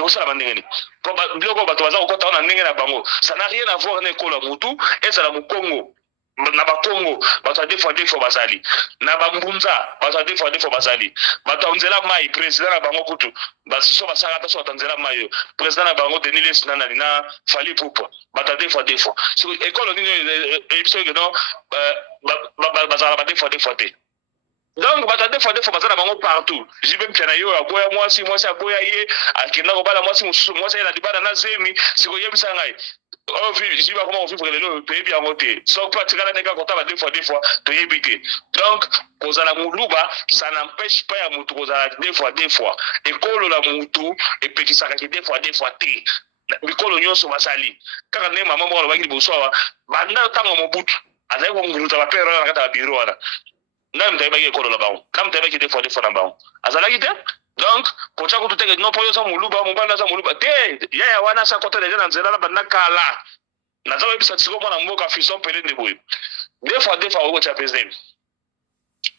osala bandengeni ko biloko bato baza kokota na ndenge na bango ça n'a rien à voir na ekola mutu ezala mu Congo na ba Congo bato defo bazali na ba mbunza bato defo bazali bato nzela mai president na bango kutu basiso basaka taso tanzela mai president na bango Denis Lesnana na Fali Poupa bato defo so ekolo nini ebiso que non bazala ba defo te. Donc bato defo bazala bango partout jibe mpana yo aboya mwasi aboya ye akenda ko bala mwasi mususu mwasi ela dibana na zemi siko yebisa ngai oh jiba comment vivre le pays bien voté so pratikala neka kota ba deux fois to yebite. Donc kozala muluba ça n'empêche pas ya mutu kozala deux fois ekolo la mutu epekisaka ki deux fois te mikolo nyonso basali kaka ne mama mo ba ngi bosowa banda tango mobutu azai ko nguluta ba pere na kata biro wana ndam tayeba ke ekolo la bawo ndam tayeba ki deux fois na bawo azala kite. Donc kocha ko tuteke no poyo sa muluba mobanda sa muluba te ya wana sa kota deja na nzela na banda kala na zawe bisa tsiko mwana mboka Fiston Pelende boy deux fois ko cha pezemi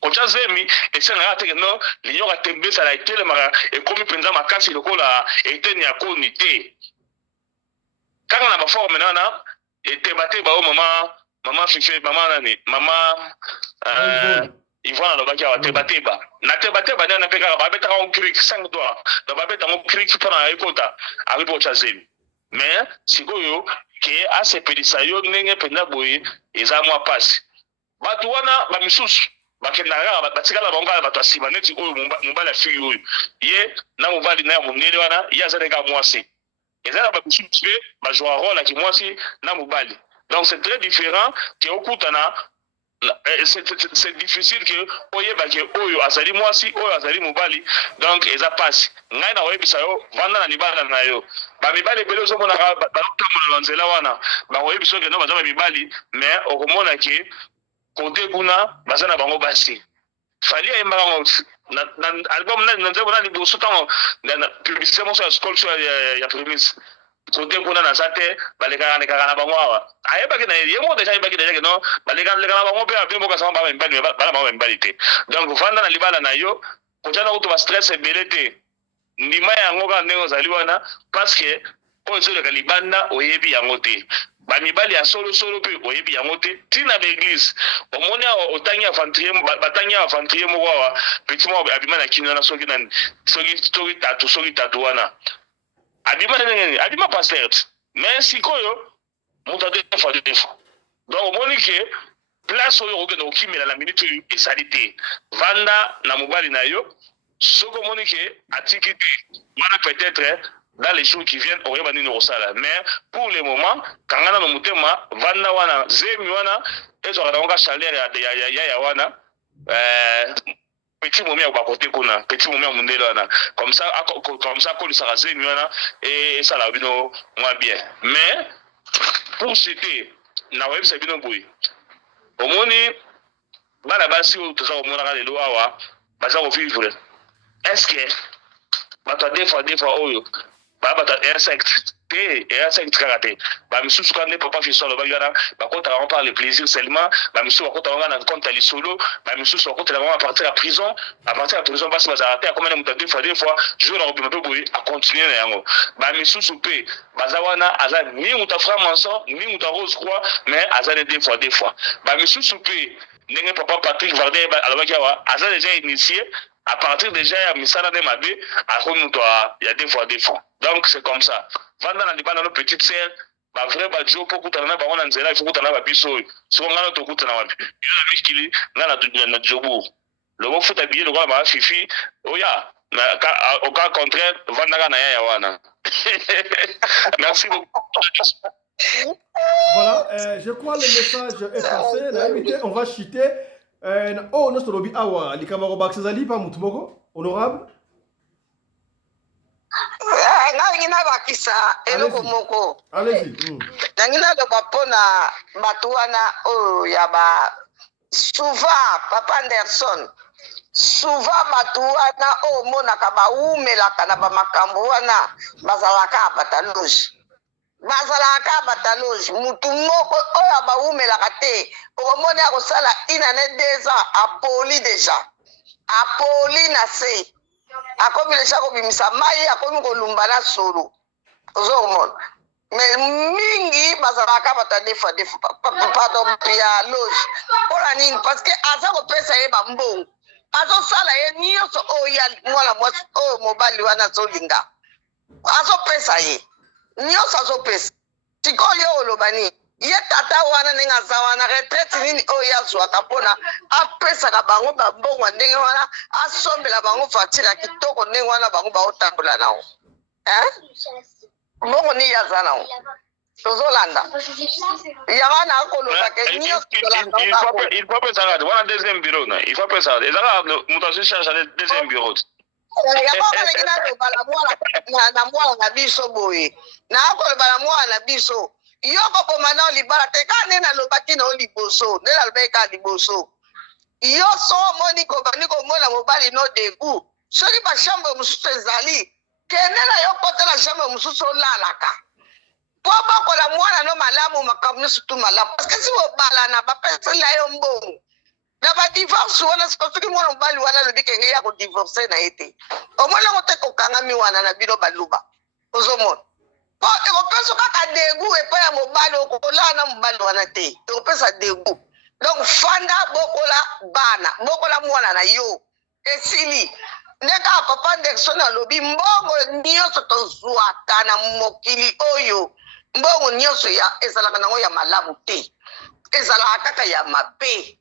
kocha zemi esenga ya teke no linyoka tembesa la itele mara ekomi penza makasi lokola eteni ya koni te kanga na ba forme nana etebate ba o mama fife mama nani mama Ivana lobaki wa teba na teba na peka ba beta on crik 5 doigts na ba beta on crik pana ekota aribo cha zemi mais sikoyo ke ase pelisa yo ndenge penda boye eza mwa pasi batu wana ba misusu bakendanga batikala bonga batu asima neti oyo mubala figi oyo ye na mubali na munele wana ya zaneka mwasi eza ba misusu ba jouer rôle ki mwasi na mubali. Donc c'est très différent que okutana c'est difficile que oyeba ke oyo azali mwasi oyo azali mobali. Donc eza passe ngai na oyebisa yo vanda na libala na yo ba mibali belo zo mona ba tamona nzela wana ba oyebisa ke no bazaba mibali mais okomona ke kote kuna bazana bango basi fali ayembaka na album na nzembo na liboso ntango na publicité moso ya skol so ya prémisse kote kuna na sa te balekaka na bango awa ayebaki na ye moko deja ayebaki deja ke non balekaka na bango mpe abino mboka sango bana bango bamibali te donc vanda na libala na yo kotia na kutu bastress ebele te ndima yango kaka ndenge ozali wana parce que oyo ezoleka libanda oyebi yango te bamibali ya solosolo mpe oyebi yango te ntina baeglise omoni awa otangi batangi avantrier moko awa petit moko abima na kini wana soki tatu wana abima ndenge abima paster mais sikoyo moto adefa donc omoni ke place oyo okokende okimela na minute oyo ezali te vanda na mobali na yo soki omoni ke atiki te wana peut-être dans les jours qui viennent oyeba nini okosala mais pour le moment kangana na motema vanda wana zemi wana ezwaka nango ka chaleur ya wana petit momi ya bakote kuna petit momi ya mundele wana comme ça akolisaka zemi wana esala bino mwa bien mais pour citer na oyebisa bino boye omoni bana basi oyo toza komonaka lelo awa baza kovivre est-ce que bato des fois oyo bato insecte kaka te bamisusu kaka nde papa fiso alobaki wana bakotaka bango par le plaisir seulement bamisusu bakotaka bango na compte ya lisolo bamisusu bakotela bango à partir ya prison basi bazala te akomana moto des fois jour na kobima mpe boye acontinue na yango bamisusu mpe baza wana aza ni moto afra manson ni moto arose croix mais aza ne des fois bamisusu mpe ndenge papa Patrick Vardet alobaki awa aza déjà initié à partir déjà ya misala de mabe akomi moto ya des fois donc c'est comme ça vanda na libala no petite sœur ba vrai ba jo po kutana na bango na nzela ifo kutana ba biso so ngana to kutana wapi yo na mikili ngana na jobu lobo futa biye lokola ba fifi oya na au cas contraire vanda na ya wana merci beaucoup. Voilà, je crois le message est passé. On va chuter. Oh, notre lobby awa likamaro bakizali pa mutu moko honorable. Nangina bakisa eloko moko. Allez-y. Nangina do bapona batu wana oyo ya ba souvent Papa Anderson souvent batu wana o monaka ba umelaka na ba makambo wana bazalaka bataloji. Bazalaka bataloji mutu moko oyo ba umelaka te omoni akosala inane déjà apoli déjà apoli na se akomi deja kobimisa mai akomi kolumba na solo ozomona mais mingi bazalaka bata defa pardon ya loge mpona nini parce que aza kopesa ye bambongo azosala ye nyonso oyo ya mwana mwasi oyo mobali wana azolinga azopesa ye nyonso azopesa sikoyo oloba nini ye tata wana ndenge aza wana retraite nini oyo azwaka mpona apesaka bango bambongo ndenge wana asombela bango facture ya kitoko ndenge wana bango baotambola nango mbongo nini aza nango tozolanda yango na akoloba ke nyonso il faut apesaka wana deuxième bureau il faut apesaka ezaka moto azocharge ale deuxième bureau yango alingi naloba na mwana na biso boye naakoloba na mwana na biso yo koboma nao libala te kaka nde nalobaki nao liboso nde nalobaki kaka liboso yo so omoni kobandi komona mobali no debu soki bashambre mosusu ezali kende na yo kotala chambre mosusu olalaka po bokola mwana no malamu makambo nyonso tu malamu parceke si bobalana bapesela yo mbongo na badivorce wana soki mwana mobali wana alobi kenge ya kodivorce na ye te omoni yango te kokangami wana na bino baluba ozomona po ekopesa kaka degu epai ya mobali okolala na mobali wana te ekopesa degu donc fanda bokola bana bokola mwana na yo esili ndeka Papa Anderson alobi mbongo nyonso tozwaka na mokili oyo mbongo nyonso ezalaka nango ya malamu te ezalaka kaka ya mabe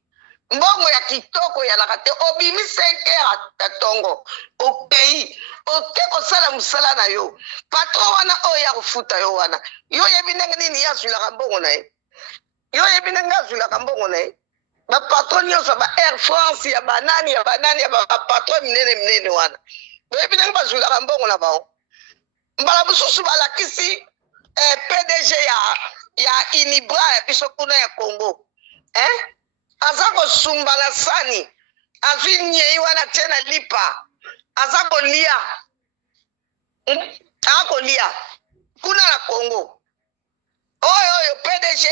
mbongo ya kitoko yalaka te obimi 5 heures ya tongo okei oke kosala mosala na yo patron wana oyo ya kofuta yo wana yo yebi ndenge nini yazwilaka mbongo na ye yo yebi ndenge azwilaka mbongo na ye bapatron nyonso ba Air France ya banani ya bapatron minene wana yo yebi ndenge bazwilaka mbongo na bango mbala mosusu balakisi PDG ya Inibra ya biso kuna ya Congo aza kosumba na sani azwi nyei wana tena lipa aza kolia akolia kuna na Congo oyo PDG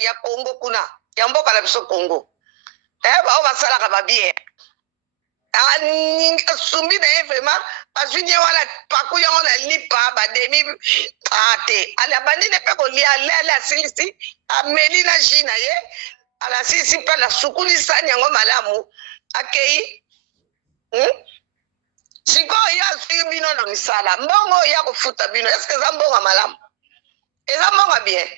ya Congo kuna ya mboka na biso Congo bao basalaka babie sumbi na ye vraiment azwi nyei wana paku yango na lipa bademi te ala bandine mpe kolia lele asilisi ameli na ji na ye ala silisi mpe na sukulisani yango malamu akei sikoyo ya azwi bino na misala mbongo ya kofuta bino eske eza mbongo malamu eza mbongo bien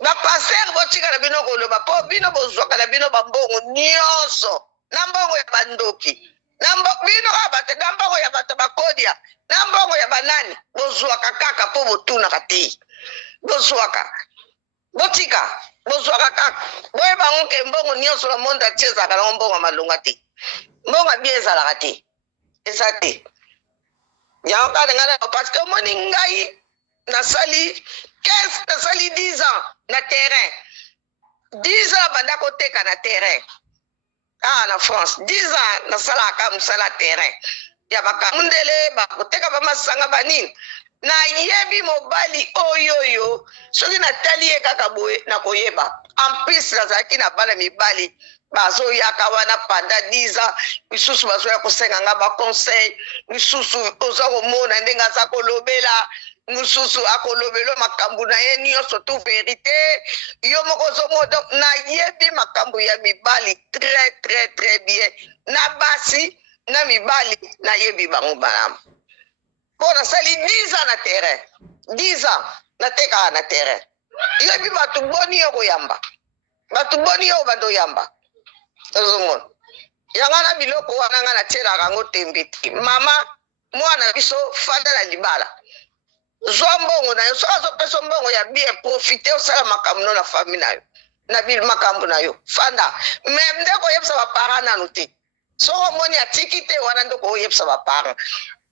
bapaster botika na bino koloba mpo bino bozwaka na bino bambongo nyonso na mbongo ya bandoki bino kaka bato na mbongo ya bato bakodia na mbongo ya banani bozwaka kaka mpo botunaka te bozwaka botika bozwaka kaka boyebango ke mbongo nyonso na monde atie ezalaka nango mbongo malonga te mbongo abie ezalaka te eza te yango kaka ngai parce que omoni ngai nasali 10 ans na terrain 10 ans banda koteka na terrain na France 10 ans nasalaka mosala terrain ya bakamundele bakoteka bamasanga banini nayebi mobali oyoyo soki natali ye kaka boye nakoyeba en plus nazalaki na bana mibali bazoyaka wana panda 10 ans misusu bazoya kosenga nga baconseil misusu oza komona ndenge aza kolobela mususu akolobelo makambo na ye nyonso tu verité yo moko ozomona nayebi makambo ya mibali très bien na basi na mibali nayebi bango malamu mpo nasali 10 ans na terrain 10 ans natekaka na terrain yebi bato boni yo koyamba bato boni yo bandoyamba ozomona yanga na biloko wana nga natielaka yango tembe te mama mwana biso fanda na libala zwa mbongo na yo soki azopesa mbongo ya bien profite osala makambo na famille na yo na makambo na yo fanda me nde koyebisa baparent nanu te soki omoni atiki te wana nde koyebisa baparent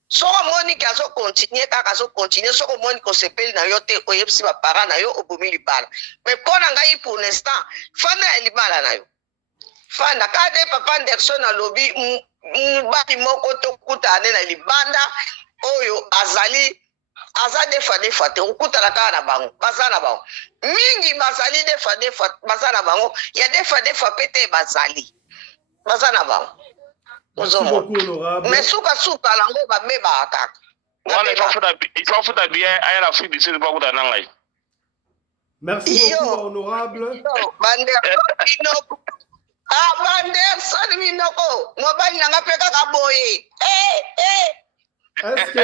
soki omoni ke azokontinue kaka azokontinue soki omoni kosepeli na yo te oyebisi baparent na yo obomi libala me mpo na ngai pour l'instant fanda ya libala na yo fanda kade papa Anderson alobi mobali moko tokutane na libanda oyo azali aza defa te okutana kaka na bango baza na bango mingi bazali defa baza na bango ya defa pe te bazali baza na bango ozomona mais suka nango babebaka kaka il faut foutre bien à la fin d'ici de pas kutana ngai. Merci beaucoup honorable Anderson Minoko mobali nanga pe kaka boye est-ce que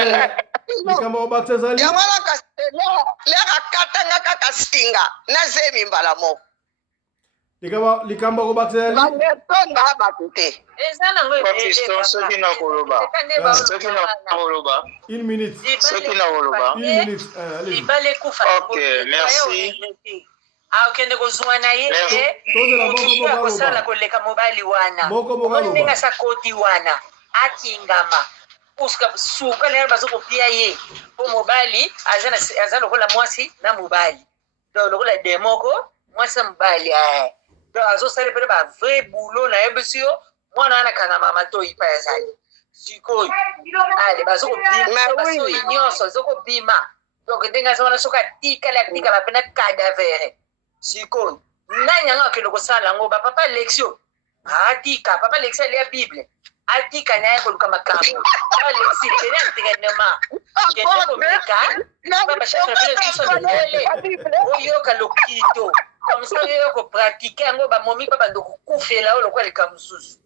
likambo bakuzali yamala kaselo leka katanga kaka singa na zemi mbala moko likambo bakuzali bangetonga batute ezana ngo Fiston soki na koloba une minute soki na koloba libale kufa ok merci akende kozwa na ye kosala koleka mobali wana ndenge asakoti wana akingama puska suka lero bazokopia ye po mobali aza lokola mwasi na mobali donc lokola demoko mwasi na mobali donc azosala pele ba vrai boulot na ye bisio mwana wana kangama matoi pa yazali sikoyo ale bazokobima nyonso azokobima donc ndenge aza wana soki atikala bapena cadavere sikoyo nanyanga akende kosala yango bapapa lektio atika papa lektio alia bible atika naye koluka makambo alexi tena nteganema kende komeka babashaka vile biso mindele oyoka lokito kamisa oyo kopratike yango bamomi pa bando kokufela oyo lokwa leka mosusu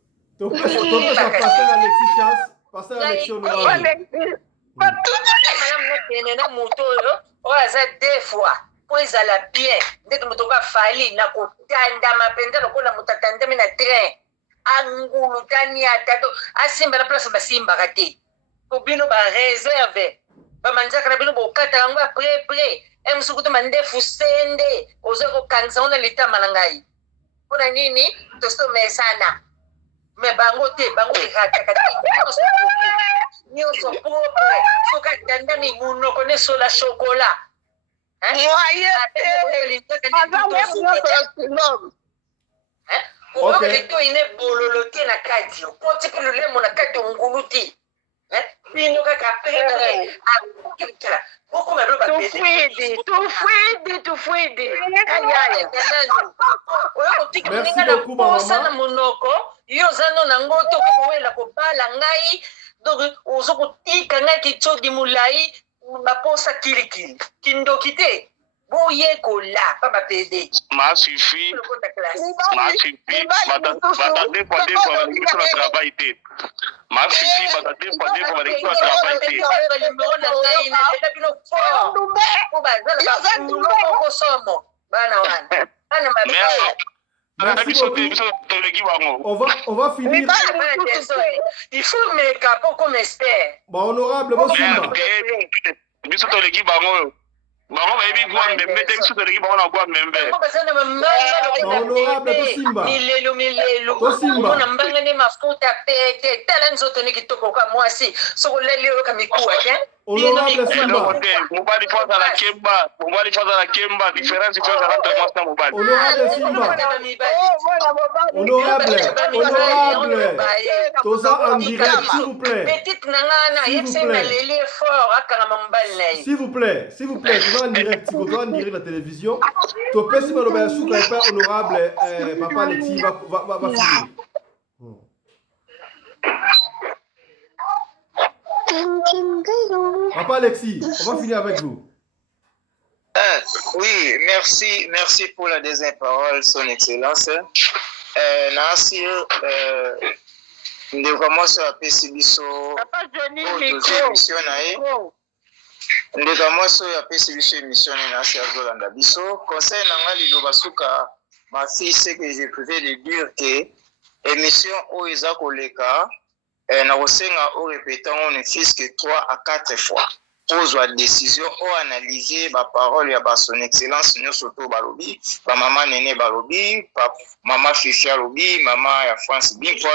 nakene na moto oyo oyo aza deux fois po ezala bien ndenge moto kafali na kotandama mpenza lokola moto atandami na train angulu tani atato asimba na place basimbaka te po bino bareserve bamanzaka na bino bokata yango apres emusuku to mandefu sende oza kokangisa ngo na litama na ngai mpona nini tosomesana me bango te bango ekataka te nyonso propre soki atandami munoko nesola shokola Oyoka lito ine bololote na kati. Poti pe lulemo na kati nguluti. Bino kaka pere. Beaucoup me bloba pede. Tufuidi. Ayaya. Merci beaucoup maman. Na monoko. Yo zano na ngoto ko wela ko bala ngai. Donc ozoko tika ngai kitsogi mulai baposa kilikili. Kindokite. Boye kola papa pede. Ma suffi. Batade pour l'équipe de travail. Ma suffi, batade pour l'équipe de travail. On va finir. Il faut me capo comme espère. Honorable, bon Simba. Bango bayebi gwa mbembe te biso toleki bango na gwa mbembe. Honorable Simba. Milelo. Simba. Mona mbangane mafuta pete. Tala nzoto ni kitoko kwa mwasi. Soko leli yo kamikuwa ke. Honorable Simba. Mobali faza la kemba, différence faza la mwasi na mobali. Honorable Simba. Honorable. Toza en direct, s'il vous plaît. Petite nangana, yetsema leli fort akanga mbali na. S'il vous plaît, toza en direct, la télévision. To pesi maloba ya suka epa honorable papa Alexis va finir. Papa Alexis, on va finir avec vous. Oui, merci pour la deuxième parole, son excellence. Merci, nous commençons à passer biso. Émission na Azolanda biso. Conseil nanga liloba suka ma fille, c'est que je préfère de dire que émission o eza koleka na kosenga o répétant on fils que 3 à 4 fois. Pose la décision ou analyser la parole ya ba son excellence nyoso to balobi, ba maman Nene balobi, maman Fifi balobi, maman ya France Bimpo